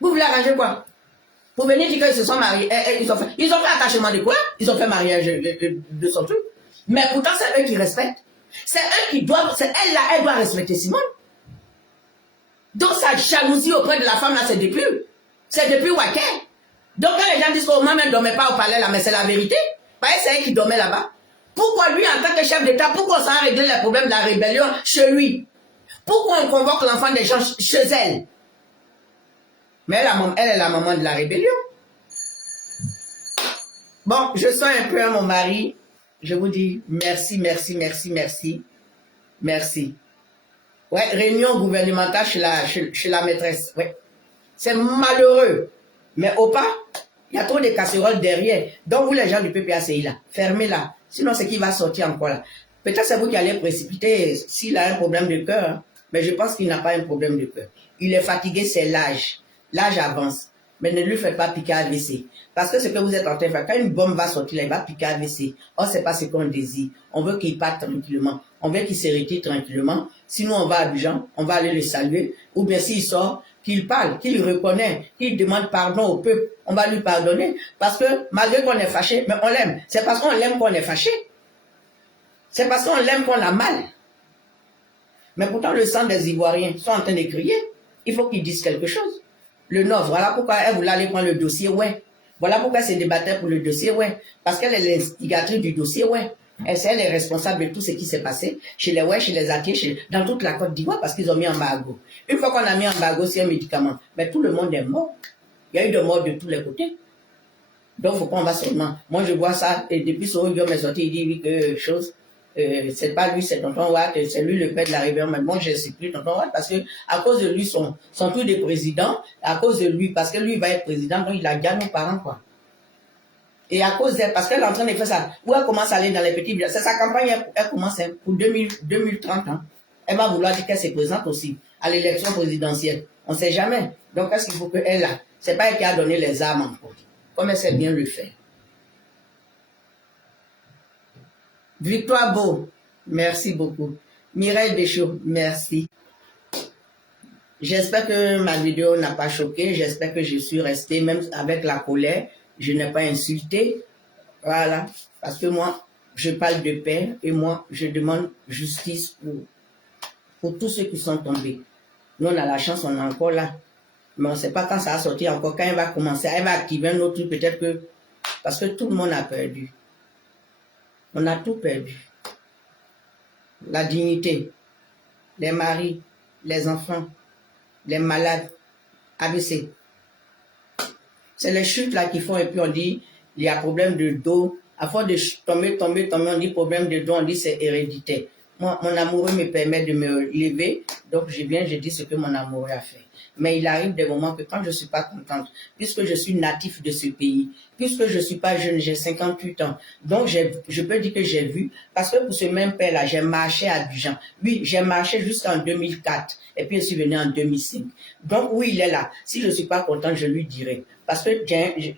Vous voulez arranger quoi? Pour venir dire qu'ils se sont mariés. Ils ont fait attachement de quoi? Ils ont fait mariage de son truc. Mais pourtant, c'est eux qui respectent. C'est eux qui doivent. C'est elle là, elle doit respecter Simone. Donc sa jalousie auprès de la femme là, c'est depuis Wacker. Donc quand les gens disent qu'au moins elle ne dormait pas au palais là, mais c'est la vérité. Parce que c'est elle qui dormait là-bas. Pourquoi lui, en tant que chef d'État, pourquoi on s'en régler les problèmes de la rébellion chez lui? Pourquoi on convoque l'enfant des gens chez elle? Mais elle est la maman de la rébellion. Bon, je sens un peu à mon mari. Je vous dis merci, merci, merci, merci. Merci. Ouais, réunion gouvernementale chez la maîtresse. Ouais. C'est malheureux. Mais au pas, il y a trop de casseroles derrière. Donc vous les gens du PPACI là, fermez-la. Sinon, c'est qui va sortir encore là. Peut-être c'est vous qui allez précipiter s'il a un problème de cœur. Hein. Mais je pense qu'il n'a pas un problème de cœur. Il est fatigué, c'est l'âge. L'âge avance. Mais ne lui faites pas piquer AVC. Parce que ce que vous êtes en train de faire, quand une bombe va sortir, là, il va piquer AVC. Or, c'est pas ce qu'on désire. On veut qu'il parte tranquillement. On veut qu'il se retire tranquillement. Sinon, on va à Abidjan, on va aller le saluer. Ou bien s'il sort, qu'il parle, qu'il reconnaît, qu'il demande pardon au peuple. On va lui pardonner. Parce que malgré qu'on est fâché, mais on l'aime. C'est parce qu'on l'aime qu'on est fâché. C'est parce qu'on l'aime qu'on a mal. Mais pourtant, le sang des Ivoiriens sont en train de crier. Il faut qu'ils disent quelque chose. Le Nord, voilà pourquoi elle voulait aller prendre le dossier, ouais. Voilà pourquoi elle se débattait pour le dossier, ouais. Parce qu'elle est l'instigatrice du dossier, ouais. Elle est responsable de tout ce qui s'est passé chez les ouais, chez les Akiés, dans toute la Côte d'Ivoire, parce qu'ils ont mis embargo. Une fois qu'on a mis embargo sur un médicament, mais tout le monde est mort. Il y a eu des morts de tous les côtés. Donc, faut pas on va seulement. Moi, je vois ça, et depuis son audio m'est sorti, il dit oui, que chose. C'est pas lui, c'est tonton Watt, c'est lui le père de la rébellion. Mais moi, je ne sais plus tonton Watt parce que à cause de lui, son tous des présidents, à cause de lui, parce que lui va être président, donc il a gagné nos parents, quoi. Et à cause d'elle, parce qu'elle est en train de faire ça, où elle commence à aller dans les petits villages, c'est sa campagne, elle commence pour 2030, hein. Elle va vouloir dire qu'elle se présente aussi à l'élection présidentielle. On ne sait jamais. Donc, qu'est-ce qu'il faut qu'elle a? C'est pas elle qui a donné les armes encore. Comme elle sait bien le faire. Victoire Beau, merci beaucoup. Mireille Béchaud, merci. J'espère que ma vidéo n'a pas choqué. J'espère que je suis restée, même avec la colère, je n'ai pas insulté. Voilà. Parce que moi, je parle de paix et moi, je demande justice pour tous ceux qui sont tombés. Nous, on a la chance, on est encore là. Mais on ne sait pas quand ça va sortir encore, quand elle va commencer, elle va activer un autre truc, peut-être que... Parce que tout le monde a perdu. On a tout perdu. La dignité, les maris, les enfants, les malades, AVC. C'est les chutes là qui font, et puis on dit, il y a problème de dos. À force de tomber, on dit problème de dos, on dit c'est héréditaire. Moi, mon amoureux me permet de me lever, donc je viens, je dis ce que mon amoureux a fait. Mais il arrive des moments que quand je ne suis pas contente, puisque je suis natif de ce pays, puisque je ne suis pas jeune, j'ai 58 ans, donc je peux dire que j'ai vu, parce que pour ce même père-là, j'ai marché à Abidjan. Oui, j'ai marché jusqu'en 2004, et puis je suis venu en 2005. Donc oui, il est là. Si je ne suis pas contente, je lui dirai. Parce que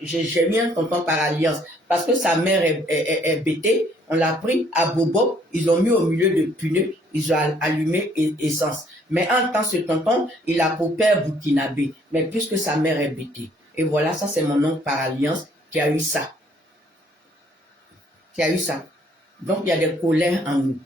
j'ai mis un tonton par alliance, parce que sa mère est bêtée, on l'a pris à Bobo, ils l'ont mis au milieu de pneus, ils ont allumé essence. Mais en tant que ce tonton, il a pour père burkinabé, mais puisque sa mère est bêtée. Et voilà, ça c'est mon oncle par alliance qui a eu ça. Qui a eu ça. Donc il y a des colères en nous.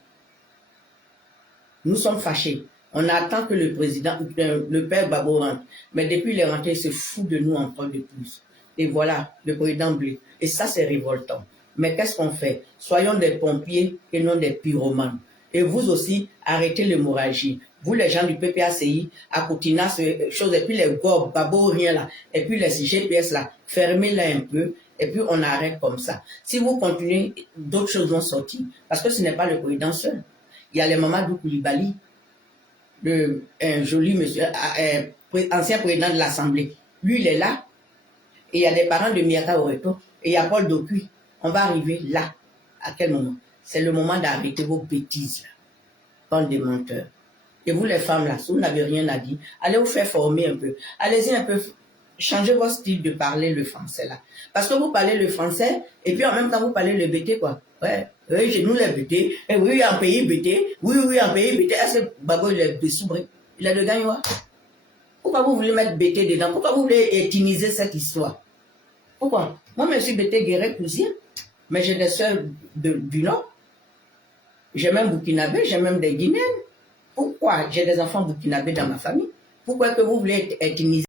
Nous sommes fâchés. On attend que le président, le père Babo rentre. Mais depuis il est rentré, il se fout de nous encore de plus. Et voilà, le président Blé. Et ça, c'est révoltant. Mais qu'est-ce qu'on fait? Soyons des pompiers et non des pyromanes. Et vous aussi, arrêtez l'hémorragie. Vous, les gens du PPACI, à Coutina, ces choses, et puis les GOB, Babo, rien là, et puis les GPS là, fermez-les un peu, et puis on arrête comme ça. Si vous continuez, d'autres choses vont sortir. Parce que ce n'est pas le président seul. Il y a les Mamadou Koulibaly, un joli monsieur, ancien président de l'Assemblée. Lui, il est là. Et il y a des parents de Miaka Oreto. Et il y a Paul Dokuy. On va arriver là. À quel moment? C'est le moment d'arrêter vos bêtises, là. Bande de menteurs. Et vous, les femmes, là, si vous n'avez rien à dire, allez vous faire former un peu. Allez-y un peu, changez votre style de parler le français, là. Parce que vous parlez le français, et puis en même temps, vous parlez le BT, quoi. Ouais, oui, chez nous, les BT. Et oui, en pays BT. Oui, en pays BT. Est-ce que Bago, il est de soubré? Il a de gagnois. Pourquoi vous voulez mettre BT dedans? Pourquoi vous voulez étiniser cette histoire? Pourquoi? Moi, je suis BT Guéret-Cousien, mais j'ai des soeurs du Nord. J'ai même Burkinabé, j'ai même des Guinéennes. Pourquoi j'ai des enfants burkinabés dans ma famille? Pourquoi que vous voulez étiniser?